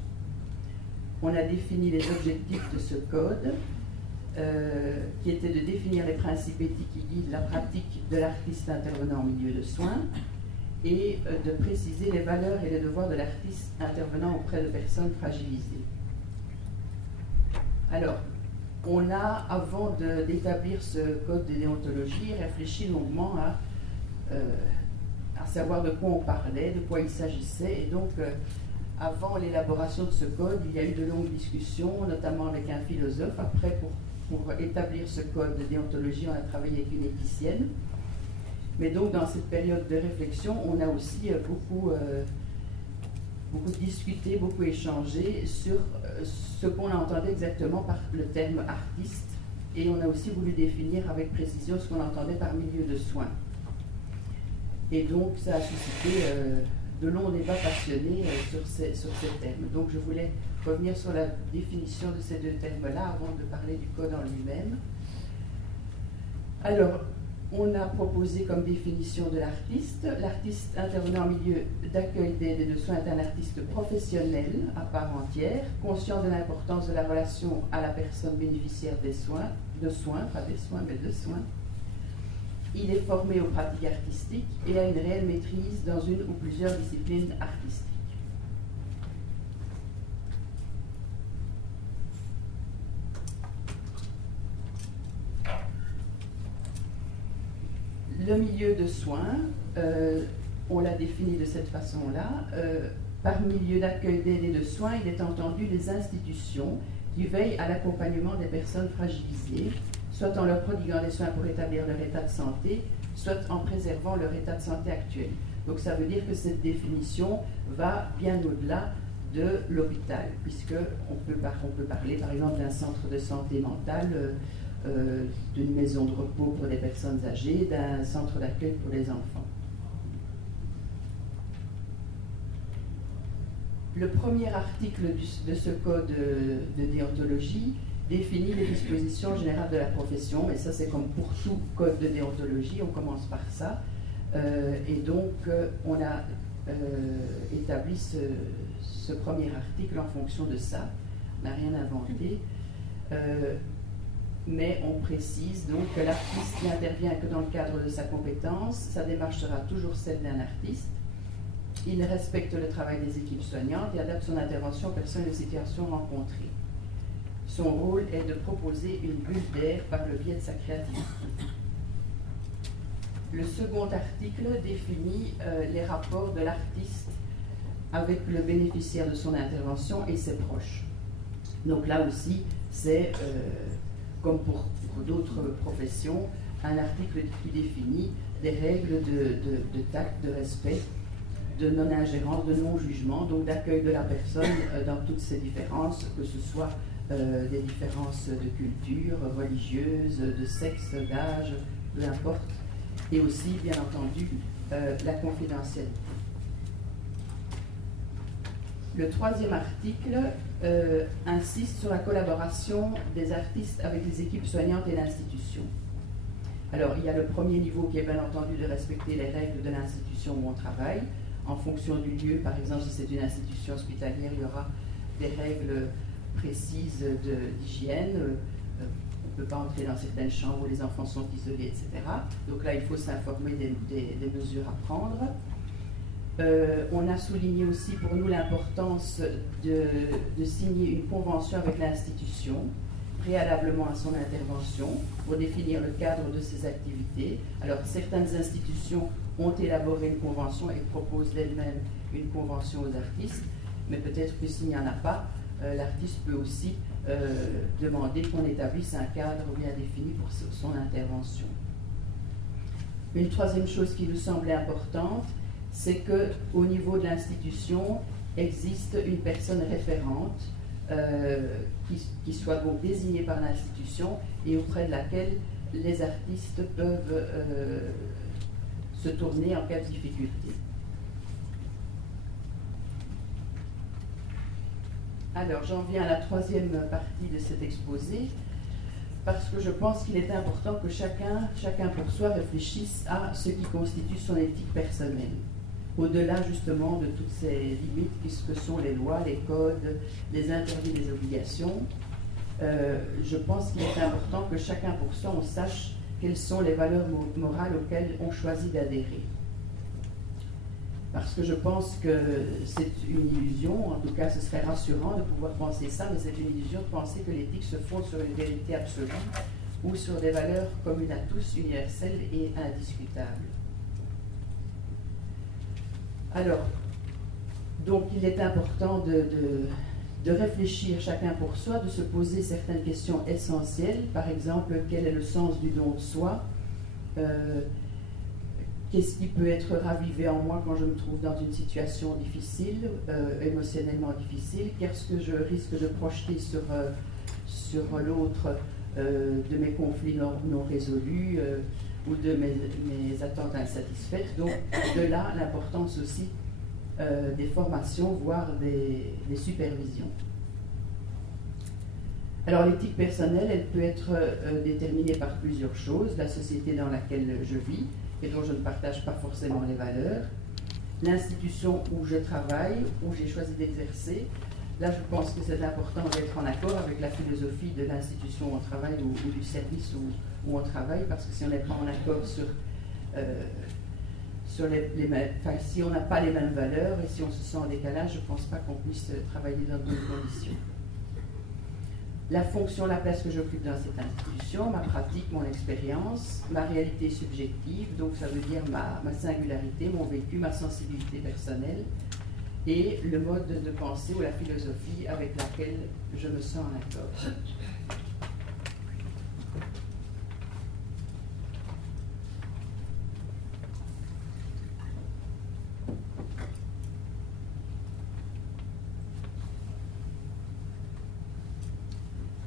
On a défini les objectifs de ce code, qui était de définir les principes éthiques qui guident la pratique de l'artiste intervenant en milieu de soins et de préciser les valeurs et les devoirs de l'artiste intervenant auprès de personnes fragilisées. Alors, on a, avant d'établir ce code de déontologie, réfléchi longuement à savoir de quoi on parlait, de quoi il s'agissait. Et donc, avant l'élaboration de ce code, il y a eu de longues discussions, notamment avec un philosophe. Après, pour établir ce code de déontologie, on a travaillé avec une éthicienne. Mais donc, dans cette période de réflexion, on a aussi beaucoup discuté, beaucoup échangé sur ce qu'on entendait exactement par le terme artiste. Et on a aussi voulu définir avec précision ce qu'on entendait par milieu de soins. Et donc, ça a suscité de longs débats passionnés sur ces termes. Donc, je voulais revenir sur la définition de ces deux termes-là avant de parler du code en lui-même. Alors, on a proposé comme définition de l'artiste. L'artiste intervenant en milieu d'accueil d'aide et de soins est un artiste professionnel à part entière, conscient de l'importance de la relation à la personne bénéficiaire des soins, pas des soins, mais de soins. Il est formé aux pratiques artistiques et a une réelle maîtrise dans une ou plusieurs disciplines artistiques. Le milieu de soins, on l'a défini de cette façon-là. Par milieu d'accueil d'aide et de soins, il est entendu les institutions qui veillent à l'accompagnement des personnes fragilisées, soit en leur prodiguant des soins pour établir leur état de santé, soit en préservant leur état de santé actuel. Donc ça veut dire que cette définition va bien au-delà de l'hôpital, puisqu'on peut parler par exemple d'un centre de santé mentale, d'une maison de repos pour les personnes âgées, d'un centre d'accueil pour les enfants. Le premier article de ce code de déontologie définit les dispositions générales de la profession, et ça c'est comme pour tout code de déontologie, on commence par ça. Et donc on a établi ce premier article en fonction de ça. On n'a rien inventé. Mais on précise donc que l'artiste n'intervient que dans le cadre de sa compétence, sa démarche sera toujours celle d'un artiste. Il respecte le travail des équipes soignantes et adapte son intervention aux personnes et aux situations rencontrées. Son rôle est de proposer une bulle d'air par le biais de sa créativité. Le second article définit les rapports de l'artiste avec le bénéficiaire de son intervention et ses proches. Donc là aussi, c'est, comme pour d'autres professions, un article qui définit des règles de tact, de respect, de non-ingérence, de non-jugement, donc d'accueil de la personne dans toutes ses différences, que ce soit des différences de culture, religieuses, de sexe, d'âge, peu importe, et aussi, bien entendu, la confidentialité. Le troisième article insiste sur la collaboration des artistes avec les équipes soignantes et l'institution. Alors, il y a le premier niveau qui est bien entendu de respecter les règles de l'institution où on travaille. En fonction du lieu, par exemple, si c'est une institution hospitalière, il y aura des règles précises d'hygiène. On ne peut pas entrer dans certaines chambres où les enfants sont isolés, etc. Donc là, il faut s'informer des mesures à prendre. On a souligné aussi pour nous l'importance de signer une convention avec l'institution préalablement à son intervention pour définir le cadre de ses activités. Alors, certaines institutions ont élaboré une convention et proposent d'elles-mêmes une convention aux artistes, mais peut-être que s'il n'y en a pas, l'artiste peut aussi demander qu'on établisse un cadre bien défini pour son intervention. Une troisième chose qui nous semblait importante, c'est qu'au niveau de l'institution existe une personne référente qui soit donc désignée par l'institution et auprès de laquelle les artistes peuvent se tourner en cas de difficulté. Alors, j'en viens à la troisième partie de cet exposé, parce que je pense qu'il est important que chacun pour soi réfléchisse à ce qui constitue son éthique personnelle. Au-delà justement de toutes ces limites, que sont les lois, les codes, les interdits, les obligations, je pense qu'il est important que chacun pour soi, on sache quelles sont les valeurs morales auxquelles on choisit d'adhérer. Parce que je pense que c'est une illusion, en tout cas ce serait rassurant de pouvoir penser ça, mais c'est une illusion de penser que l'éthique se fonde sur une vérité absolue ou sur des valeurs communes à tous, universelles et indiscutables. Alors, donc il est important de réfléchir chacun pour soi, de se poser certaines questions essentielles, par exemple, quel est le sens du don de soi, qu'est-ce qui peut être ravivé en moi quand je me trouve dans une situation difficile, émotionnellement difficile, qu'est-ce que je risque de projeter sur l'autre de mes conflits non résolus ou de mes attentes insatisfaites. Donc de là l'importance aussi des formations, voire des supervisions. Alors l'éthique personnelle, elle peut être déterminée par plusieurs choses. La société dans laquelle je vis et dont je ne partage pas forcément les valeurs, l'institution où je travaille, où j'ai choisi d'exercer. Là, je pense que c'est important d'être en accord avec la philosophie de l'institution où on travaille ou du service où on travaille, parce que si on n'est pas en accord sur si on n'a pas les mêmes valeurs et si on se sent en décalage, je ne pense pas qu'on puisse travailler dans de bonnes conditions. La fonction, la place que j'occupe dans cette institution, ma pratique, mon expérience, ma réalité subjective, donc ça veut dire ma singularité, mon vécu, ma sensibilité personnelle, et le mode de pensée ou la philosophie avec laquelle je me sens en accord.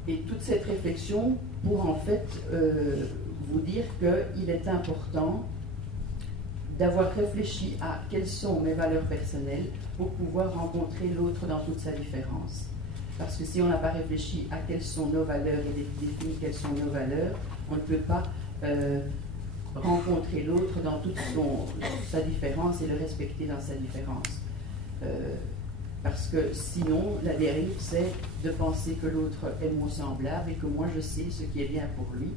Et toute cette réflexion pour en fait vous dire qu'il est important d'avoir réfléchi à quelles sont mes valeurs personnelles pour pouvoir rencontrer l'autre dans toute sa différence. Parce que si on n'a pas réfléchi à quelles sont nos valeurs et défini quelles sont nos valeurs, on ne peut pas rencontrer l'autre dans toute sa différence et le respecter dans sa différence. Parce que sinon, la dérive, c'est de penser que l'autre est mon semblable et que moi je sais ce qui est bien pour lui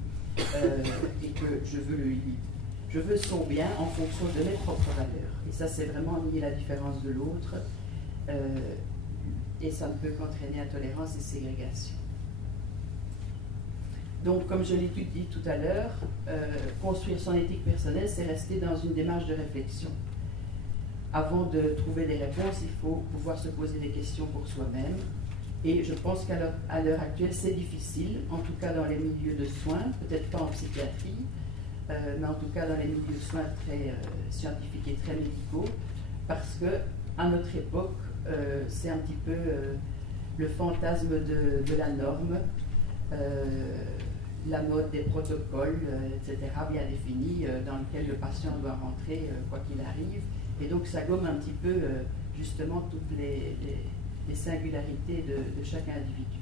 et que je veux son bien en fonction de mes propres valeurs. Et ça, c'est vraiment nier la différence de l'autre et ça ne peut qu'entraîner intolérance et ségrégation. Donc, comme je l'ai dit tout à l'heure, construire son éthique personnelle, c'est rester dans une démarche de réflexion. Avant de trouver des réponses, il faut pouvoir se poser des questions pour soi-même. Et je pense qu'à l'heure actuelle, c'est difficile, en tout cas dans les milieux de soins, peut-être pas en psychiatrie, mais en tout cas dans les milieux de soins très scientifiques et très médicaux, parce que à notre époque, c'est un petit peu le fantasme de la norme, la mode des protocoles, etc., bien définis, dans lequel le patient doit rentrer quoi qu'il arrive. Et donc ça gomme un petit peu justement toutes les singularités de chaque individu.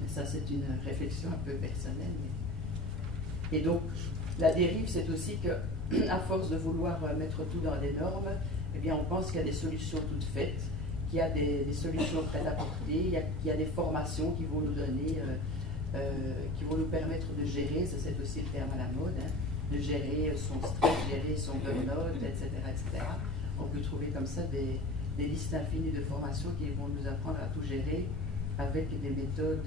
Mais ça, c'est une réflexion un peu personnelle. Et donc, la dérive, c'est aussi que, à force de vouloir mettre tout dans des normes, eh bien, on pense qu'il y a des solutions toutes faites, qu'il y a des solutions prêtes à porter, qu'il y a des formations qui vont nous donner, qui vont nous permettre de gérer, ça c'est aussi le terme à la mode, hein, de gérer son stress, gérer son burn-out, etc., etc. On peut trouver comme ça des listes infinies de formations qui vont nous apprendre à tout gérer avec des méthodes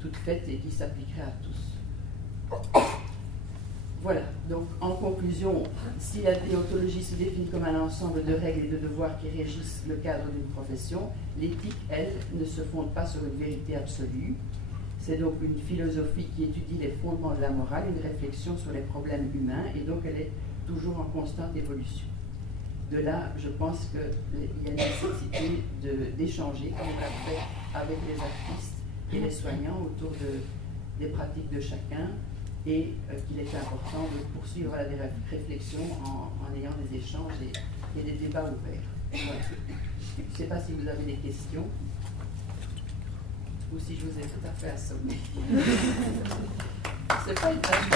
toutes faites et qui s'appliqueraient à tous. Voilà, donc en conclusion, si la déontologie se définit comme un ensemble de règles et de devoirs qui régissent le cadre d'une profession, l'éthique, elle, ne se fonde pas sur une vérité absolue. C'est donc une philosophie qui étudie les fondements de la morale, une réflexion sur les problèmes humains, et donc elle est toujours en constante évolution. De là, je pense qu'il y a une nécessité d'échanger, comme on l'a fait avec les artistes et les soignants, autour des pratiques de chacun, et qu'il est important de poursuivre des réflexions en ayant des échanges et des débats ouverts. Voilà. Je ne sais pas si vous avez des questions ou si je vous ai tout à fait assommé. C'est pas une tâche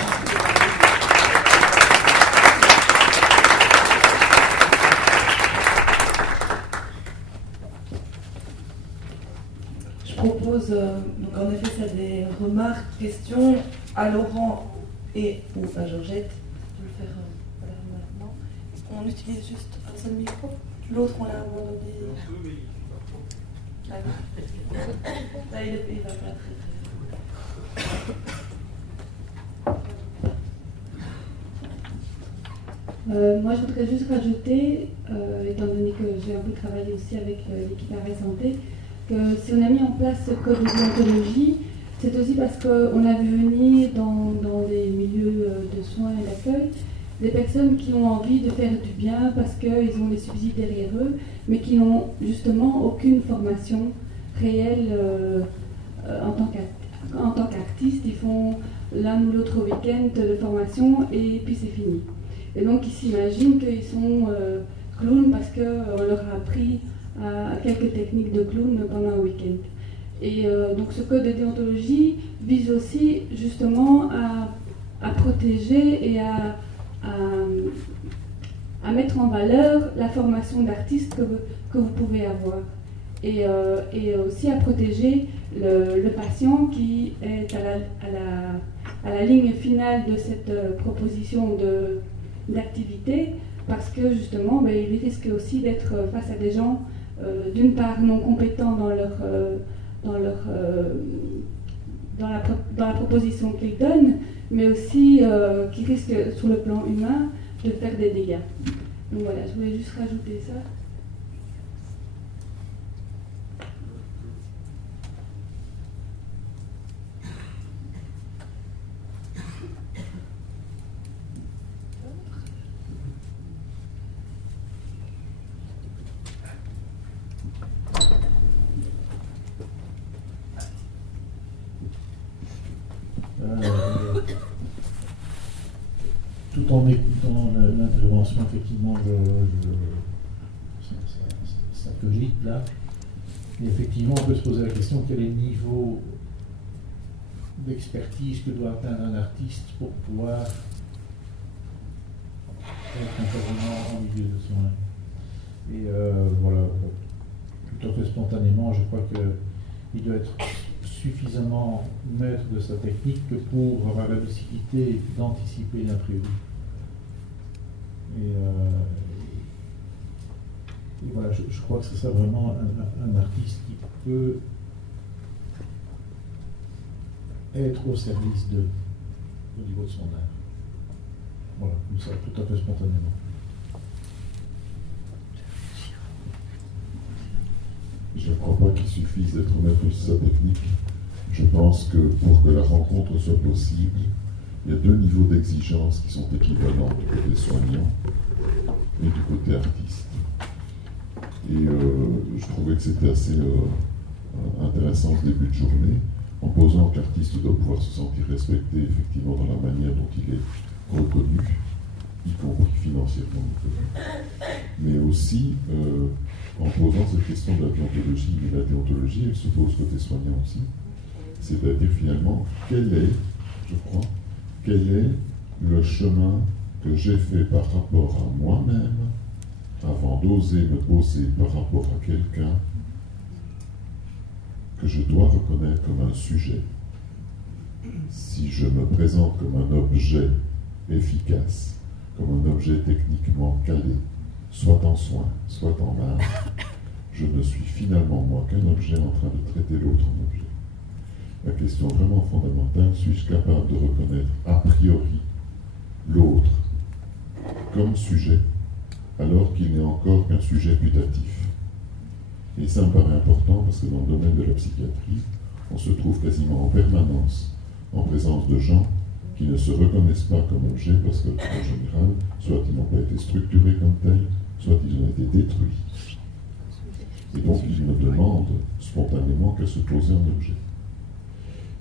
Je propose, donc en effet, ça des remarques, questions à Laurent et ou à Georgette. Je vais le faire voilà, maintenant. On utilise juste un seul micro. L'autre, on l'a abandonné. Ah oui. Là, il va pas très. Moi, je voudrais juste rajouter, étant donné que j'ai un peu travaillé aussi avec l'équipe Arrêt Santé, que si on a mis en place ce code de déontologie, c'est aussi parce qu'on a vu venir dans les milieux de soins et d'accueil des personnes qui ont envie de faire du bien parce qu'ils ont des subsides derrière eux, mais qui n'ont justement aucune formation réelle en tant qu'artiste. Ils font l'un ou l'autre week-end de formation et puis c'est fini. Et donc ils s'imaginent qu'ils sont clowns parce qu'on leur a appris quelques techniques de clown pendant un week-end. Et donc ce code de déontologie vise aussi justement à protéger et à mettre en valeur la formation d'artiste que vous pouvez avoir. Et aussi à protéger le patient qui est à la ligne finale de cette proposition d'activité, parce que justement, il risque aussi d'être face à des gens, d'une part non compétents dans la proposition qu'ils donnent, mais aussi qui risquent sur le plan humain de faire des dégâts. Donc voilà, je voulais juste rajouter ça. tout en écoutant l'intervention, effectivement, ça cogite là. Et effectivement, on peut se poser la question quel est le niveau d'expertise que doit atteindre un artiste pour pouvoir être intervenant en milieu de soins. Et voilà, tout à fait spontanément, je crois qu'il doit être suffisamment maître de sa technique que pour avoir la lucidité d'anticiper l'imprévu. Et voilà, je crois que c'est ça vraiment un artiste qui peut être au service au niveau de son art. Voilà, comme ça, tout à fait spontanément. Je ne crois pas qu'il suffise d'être maître de sa technique. Je pense que pour que la rencontre soit possible, il y a deux niveaux d'exigence qui sont équivalents du côté soignant et du côté artiste. Et je trouvais que c'était assez intéressant ce début de journée, en posant que l'artiste doit pouvoir se sentir respecté effectivement dans la manière dont il est reconnu, y compris financièrement reconnu, mais aussi en posant cette question de la déontologie. Mais la déontologie, elle se pose côté soignant aussi, c'est-à-dire finalement, quel est le chemin que j'ai fait par rapport à moi-même avant d'oser me poser par rapport à quelqu'un que je dois reconnaître comme un sujet. Si je me présente comme un objet efficace, comme un objet techniquement calé, soit en soins, soit en art, je ne suis finalement moi qu'un objet en train de traiter l'autre en objet. La question vraiment fondamentale, suis-je capable de reconnaître a priori l'autre comme sujet, alors qu'il n'est encore qu'un sujet putatif? Et ça me paraît important parce que dans le domaine de la psychiatrie, on se trouve quasiment en permanence en présence de gens qui ne se reconnaissent pas comme objet parce que, en général, soit ils n'ont pas été structurés comme tels, soit ils ont été détruits. Et donc, ils ne demandent spontanément qu'à se poser en objet.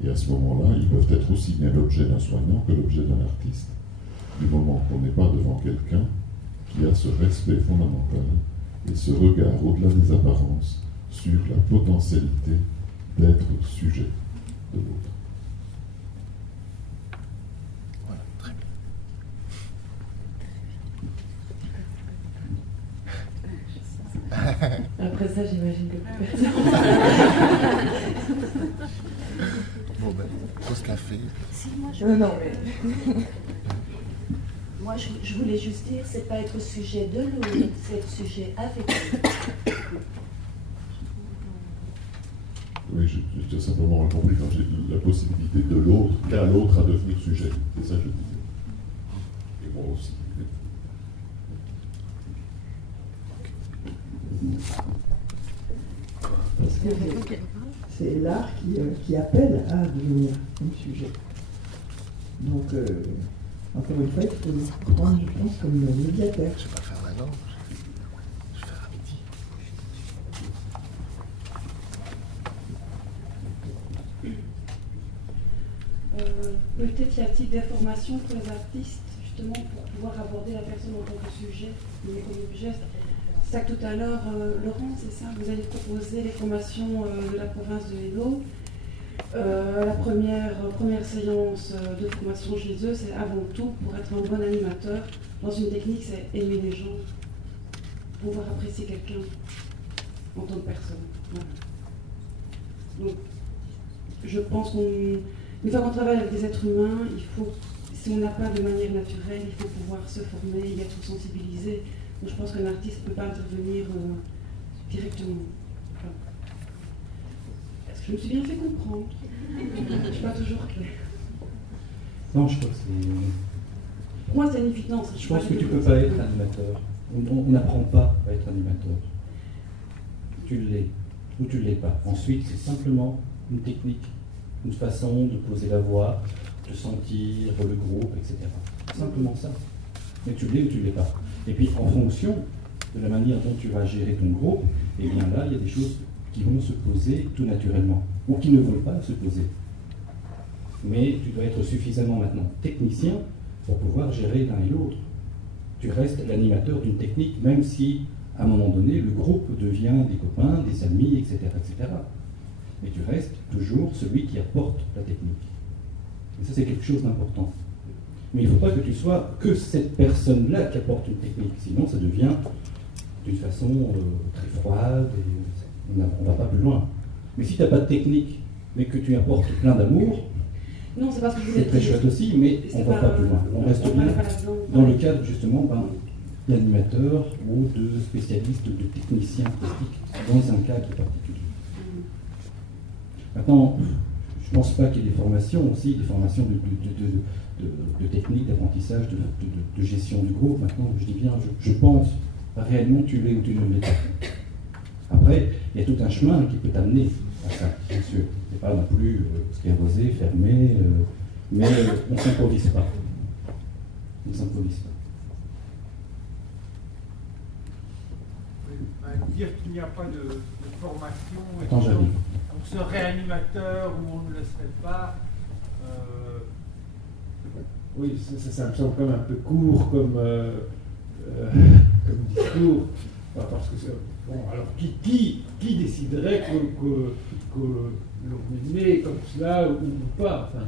Et à ce moment-là, ils peuvent être aussi bien l'objet d'un soignant que l'objet d'un artiste, du moment qu'on n'est pas devant quelqu'un qui a ce respect fondamental et ce regard au-delà des apparences sur la potentialité d'être sujet de l'autre. Voilà, très bien. Après ça, j'imagine que plus personne. Bon ben, pause café. Si, moi non, mais... Moi, je voulais juste dire, c'est pas être sujet de l'autre, c'est être sujet avec l'autre. Oui, j'ai simplement compris quand j'ai la possibilité de l'autre, qu'à l'autre à devenir sujet. C'est ça que je disais. Et moi aussi. Parce que c'est l'art qui appelle à devenir un sujet. Donc, encore une fois, il faut le prendre, je pense, comme le médiateur. Je ne vais pas faire maintenant, je vais faire à midi. Peut-être qu'il y a un type d'information pour les artistes, justement, pour pouvoir aborder la personne en tant que sujet, mais comme objet. C'est ça que tout à l'heure, Laurent, c'est ça, vous allez proposer les formations de la province de Hainaut. La première séance de formation chez eux, c'est avant tout, pour être un bon animateur, dans une technique, c'est aimer les gens, pouvoir apprécier quelqu'un en tant que personne. Voilà. Donc, je pense qu'une fois qu'on travaille avec des êtres humains, il faut, si on n'a pas de manière naturelle, il faut pouvoir se former et être sensibilisé. Donc, je pense qu'un artiste ne peut pas intervenir directement. Enfin, est-ce que je me suis bien fait comprendre? Je ne suis pas toujours claire. Non, je crois que c'est... Pour moi, c'est une évidence. Je pense que tu ne peux pas être animateur. On n'apprend pas à être animateur. Tu l'es ou tu ne l'es pas. Ensuite, c'est simplement une technique, une façon de poser la voix, de sentir le groupe, etc. Simplement ça. Mais tu l'es ou tu ne l'es pas. Et puis, en fonction de la manière dont tu vas gérer ton groupe, eh bien là, il y a des choses qui vont se poser tout naturellement, ou qui ne vont pas se poser. Mais tu dois être suffisamment maintenant technicien pour pouvoir gérer l'un et l'autre. Tu restes l'animateur d'une technique, même si, à un moment donné, le groupe devient des copains, des amis, etc., etc. Mais tu restes toujours celui qui apporte la technique. Et ça, c'est quelque chose d'important. Mais il ne faut pas que tu sois que cette personne-là qui apporte une technique, sinon ça devient d'une façon très froide, et on ne va pas plus loin. Mais si tu n'as pas de technique, mais que tu apportes plein d'amour, non, c'est pas ce que je voulais c'est très dire. chouette aussi, mais on ne va pas plus loin. On reste bien dans le cadre justement d'animateur ou de spécialiste, de technicien artistique, dans un cadre particulier. Maintenant, je ne pense pas qu'il y ait des formations aussi, des formations de technique, d'apprentissage, de gestion du groupe. Maintenant, je dis bien, je pense réellement tu l'es ou tu ne l'es pas. Après, il y a tout un chemin qui peut t'amener à ça, bien sûr. C'est pas non plus sclérosé, fermé, mais on ne s'improvise pas. On ne s'improvise pas. Dire qu'il n'y a pas de formation et Attends, j'arrive. on serait animateur ou on ne le serait pas. Oui, ça me semble quand même un peu court comme discours. Parce que bon, alors qui déciderait que l'on est né comme cela ou pas, enfin,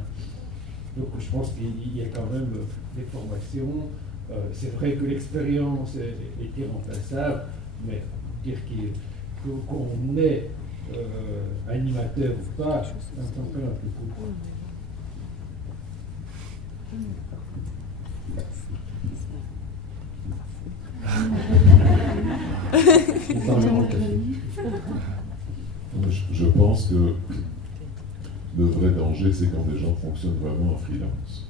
donc je pense qu'il y a quand même des formations. C'est vrai que l'expérience est irremplaçable, mais dire qu'on est animateur ou pas, ça me semble quand même un peu court. Je pense que le vrai danger, c'est quand des gens fonctionnent vraiment en freelance.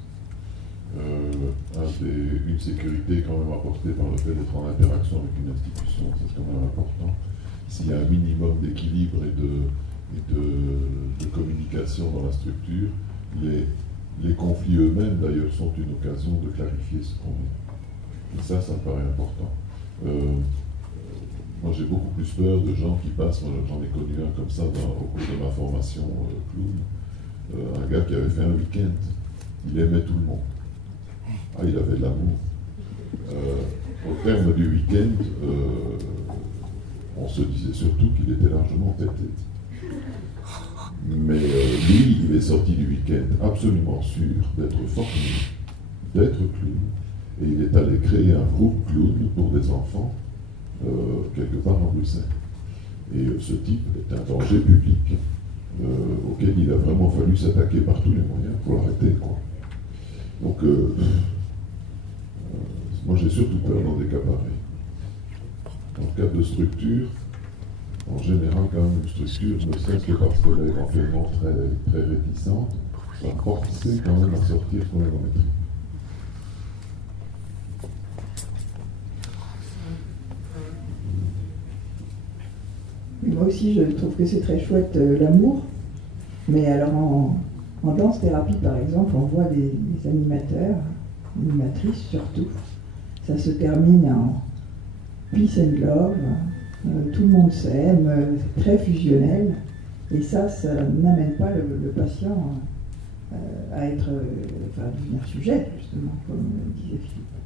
Une sécurité quand même apportée par le fait d'être en interaction avec une institution, c'est quand même important. S'il y a un minimum d'équilibre et de communication dans la structure, les conflits eux-mêmes, d'ailleurs, sont une occasion de clarifier ce qu'on est. Et ça me paraît important. Moi, j'ai beaucoup plus peur de gens qui passent, moi j'en ai connu un comme ça au cours de ma formation clown, un gars qui avait fait un week-end, il aimait tout le monde. Ah, il avait de l'amour. Au terme du week-end, on se disait surtout qu'il était largement tête-tête. Mais lui, il est sorti du week-end absolument sûr d'être formé, d'être clown, et il est allé créer un groupe clown pour des enfants quelque part en Bruxelles. Et ce type est un danger public auquel il a vraiment fallu s'attaquer par tous les moyens pour l'arrêter, quoi. Donc, moi j'ai surtout peur dans des cas pareils. Dans le cadre de structure, en général, quand même, une structure, ne serait-ce que parce qu'elle est éventuellement très, très réticente, va forcer quand même à sortir son ergométrie. Moi aussi, je trouve que c'est très chouette l'amour. Mais alors, en danse-thérapie, par exemple, on voit des animateurs, animatrices surtout. Ça se termine en peace and love, tout le monde s'aime, c'est très fusionnel. Et ça n'amène pas le patient à devenir sujet, justement, comme disait Philippe.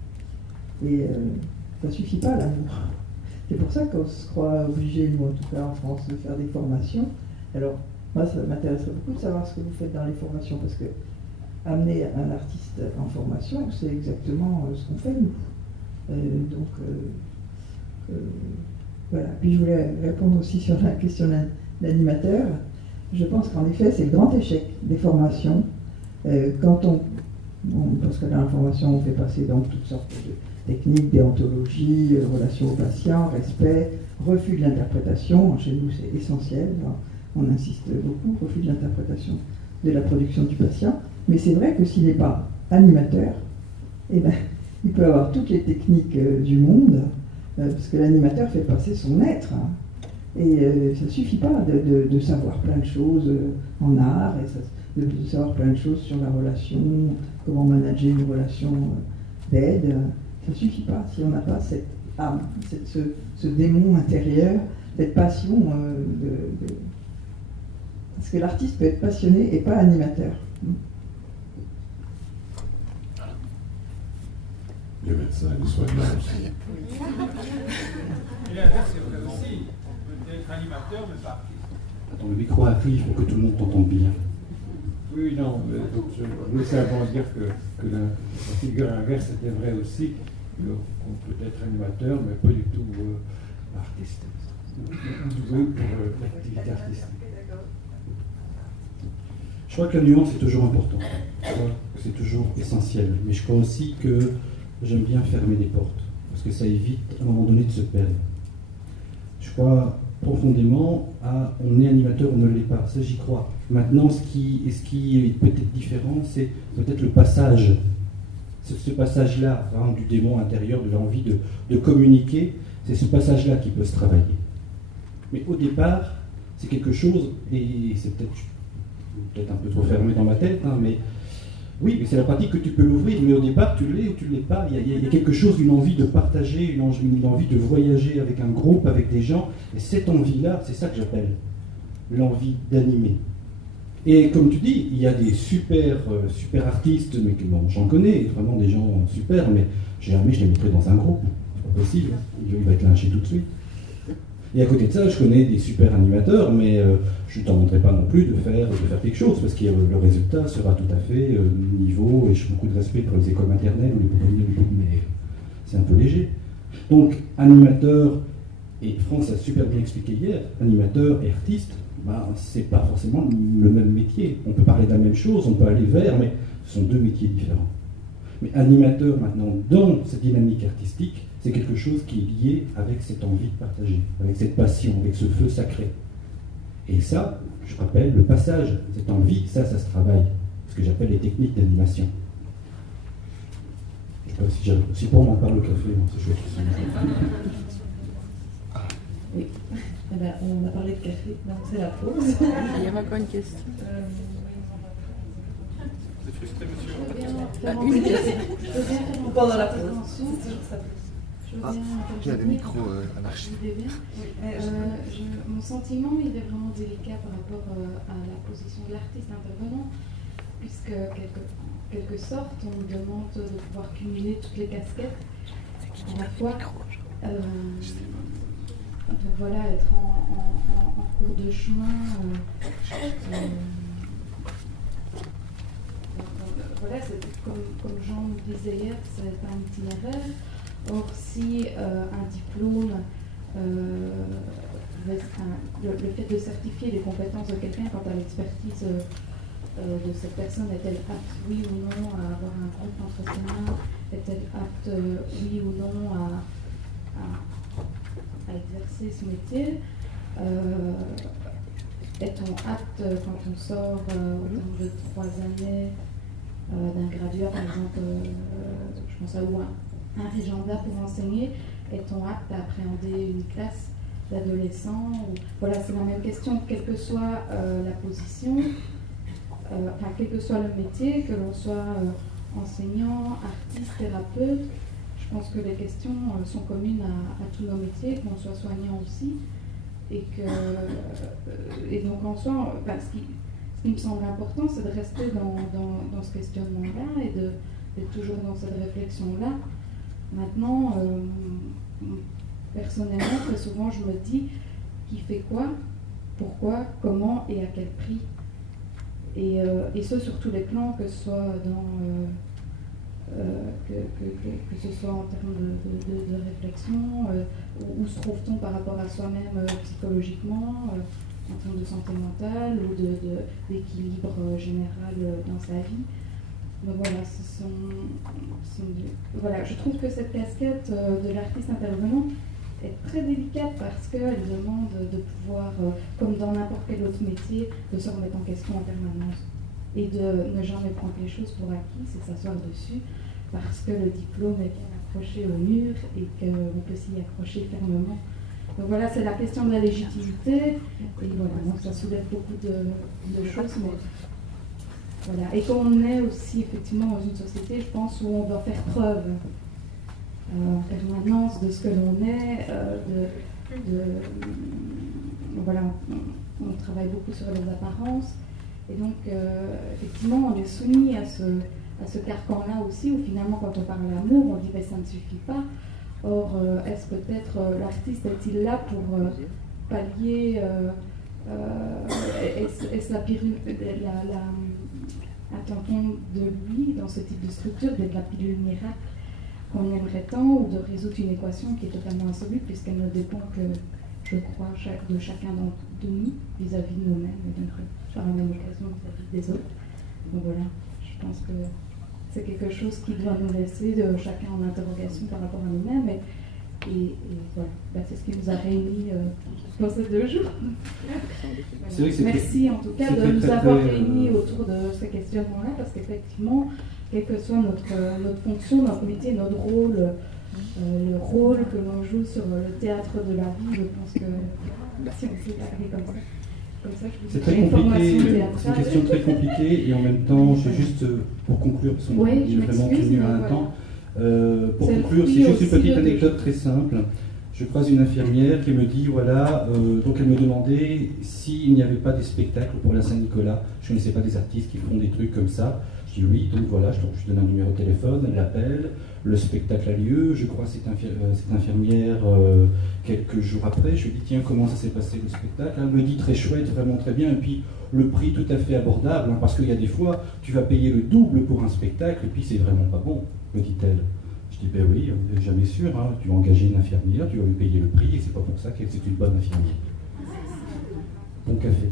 Et ça ne suffit pas, l'amour. C'est pour ça qu'on se croit obligé, nous en tout cas en France, de faire des formations. Alors, moi, ça m'intéresserait beaucoup de savoir ce que vous faites dans les formations, parce que amener un artiste en formation, c'est exactement ce qu'on fait, nous. Voilà. Puis je voulais répondre aussi sur la question de l'animateur. Je pense qu'en effet, c'est le grand échec des formations. Parce que dans la formation, on fait passer donc toutes sortes de techniques, déontologie, relation au patient, respect, refus de l'interprétation. Chez nous, c'est essentiel. On insiste beaucoup, refus de l'interprétation de la production du patient. Mais c'est vrai que s'il n'est pas animateur, eh ben, il peut avoir toutes les techniques du monde, parce que l'animateur fait passer son être. Et ça ne suffit pas de savoir plein de choses en art, et de savoir plein de choses sur la relation, comment manager une relation d'aide. Ça ne suffit pas si on n'a pas cette âme, ce démon intérieur, cette passion Parce que l'artiste peut être passionné et pas animateur. Les médecins et les soignants aussi. Et l'inverse, c'est vrai aussi. On peut être animateur, mais pas artiste. Attends, le micro arrive pour que tout le monde t'entende bien. Oui, non, donc je voulais simplement dire que la figure inverse était vraie aussi, qu'on peut être animateur, mais pas du tout artiste. Doué pour l'activité artistique. Je crois que la nuance est toujours importante. Je crois que c'est toujours essentiel. Mais je crois aussi que j'aime bien fermer des portes, parce que ça évite à un moment donné de se perdre. Je crois profondément à on est animateur, on ne l'est pas. Ça, j'y crois. Maintenant, ce qui est peut-être différent, c'est peut-être le passage. Ce passage-là, hein, du démon intérieur, de l'envie de communiquer, c'est ce passage-là qui peut se travailler. Mais au départ, c'est quelque chose, et c'est peut-être un peu trop fermé dans ma tête, hein, mais oui, mais c'est la pratique que tu peux l'ouvrir, mais au départ, tu l'es ou tu ne l'es pas. Il y a quelque chose, une envie de partager, une envie de voyager avec un groupe, avec des gens, et cette envie-là, c'est ça que j'appelle l'envie d'animer. Et comme tu dis, il y a des super artistes, mais que, bon, j'en connais, vraiment des gens super, mais jamais je les mettrais dans un groupe. C'est pas possible, il va être lynché tout de suite. Et à côté de ça, je connais des super animateurs, mais je ne t'en demanderai pas non plus de faire quelque chose, parce que le résultat sera tout à fait niveau, et j'ai beaucoup de respect pour les écoles maternelles ou les compagnies, mais c'est un peu léger. Donc, animateur, et France a super bien expliqué hier, animateur et artiste, ben, c'est pas forcément le même métier. On peut parler de la même chose, on peut aller vers, mais ce sont deux métiers différents. Mais animateur, maintenant, dans cette dynamique artistique, c'est quelque chose qui est lié avec cette envie de partager, avec cette passion, avec ce feu sacré. Et ça, je rappelle, le passage, cette envie, ça se travaille. Ce que j'appelle les techniques d'animation. Je ne sais pas si j'arrive. Si pas, on m'en parle au café, non, c'est chouette. Oui, eh ben, on a parlé de café, donc c'est la pause. Il y avait encore une question. Vous êtes frustré, monsieur? Une question. Pendant la pause. Il y a le micro à marcher. Mon sentiment, il est vraiment délicat par rapport à la position de l'artiste intervenant, puisque en quelque sorte, on nous demande de pouvoir cumuler toutes les casquettes à la fois. Donc voilà, être en cours de chemin. Voilà, comme Jean nous disait hier, c'est un itinéraire. Or, si un diplôme, le fait de certifier les compétences de quelqu'un quant à l'expertise de cette personne, est-elle apte, oui ou non, à avoir un groupe entre ses mains, est-elle apte, oui ou non, à exercer ce métier, est-on apte, quand on sort au terme de 3 années d'un graduat, par exemple, je pense à un régenda pour enseigner, est-on apte à appréhender une classe d'adolescents Voilà, c'est la même question, quelle que soit la position, quel que soit le métier, que l'on soit enseignant, artiste, thérapeute. Je pense que les questions sont communes à tous nos métiers, qu'on soit soignant aussi, et donc en soi, ce qui me semble important, c'est de rester dans ce questionnement-là et d'être toujours dans cette réflexion-là. Maintenant, personnellement, très souvent, je me dis qui fait quoi, pourquoi, comment et à quel prix. Et ce, sur tous les plans, que ce soit que ce soit en termes de réflexion, où se trouve-t-on par rapport à soi-même psychologiquement, en termes de santé mentale ou d'équilibre général dans sa vie. Donc voilà, voilà, je trouve que cette casquette de l'artiste intervenant est très délicate parce qu'elle demande de pouvoir, comme dans n'importe quel autre métier, de se remettre en question en permanence et de ne jamais prendre les choses pour acquis et s'asseoir dessus parce que le diplôme est bien accroché au mur et qu'on peut s'y accrocher fermement. Donc voilà, c'est la question de la légitimité et voilà, donc ça soulève beaucoup de choses, mais voilà. Et qu'on est aussi effectivement dans une société, je pense, où on doit faire preuve en permanence de ce que l'on est, voilà, on travaille beaucoup sur les apparences et donc effectivement on est soumis à ce carcan-là aussi, où finalement, quand on parle d'amour, on dit mais ça ne suffit pas. Or, est-ce peut-être l'artiste est-il là pour pallier, est-ce attend-on de lui, dans ce type de structure, d'être la pilule miracle qu'on aimerait tant, ou de résoudre une équation qui est totalement insoluble, puisqu'elle ne dépend que, je crois, de chacun de nous, vis-à-vis de nous-mêmes, et donc par la même occasion vis-à-vis des autres. Donc voilà, je pense que c'est quelque chose qui doit nous laisser chacun en interrogation par rapport à nous-mêmes. Et voilà, c'est ce qui nous a réunis dans ces 2 jours. Voilà. Merci en tout cas de nous avoir réunis autour de ce questionnement-là, parce qu'effectivement, quelle que soit notre fonction, notre métier, notre rôle, le rôle que l'on joue sur le théâtre de la vie, je pense que si on peut parler comme ça, je c'est très compliqué, c'est une question très compliquée, et en même temps, je vais juste, pour conclure, parce qu'on est vraiment tenu à un temps, pour conclure, c'est juste une petite anecdote très simple. Je croise une infirmière qui me dit, voilà, donc elle me demandait s'il n'y avait pas des spectacles pour la Saint-Nicolas. Je ne connaissais pas des artistes qui font des trucs comme ça. Je dis oui, donc voilà, je donne un numéro de téléphone, elle l'appelle, le spectacle a lieu, je crois cette infirmière quelques jours après, je lui dis tiens, comment ça s'est passé le spectacle? Elle me dit très chouette, vraiment très bien, et puis le prix tout à fait abordable, hein, parce qu'il y a des fois, tu vas payer le double pour un spectacle, et puis c'est vraiment pas bon, me dit-elle. Je dis ben oui, on n'est jamais sûr, hein, tu vas engager une infirmière, tu vas lui payer le prix, et c'est pas pour ça qu'elle c'est une bonne infirmière. Bon café.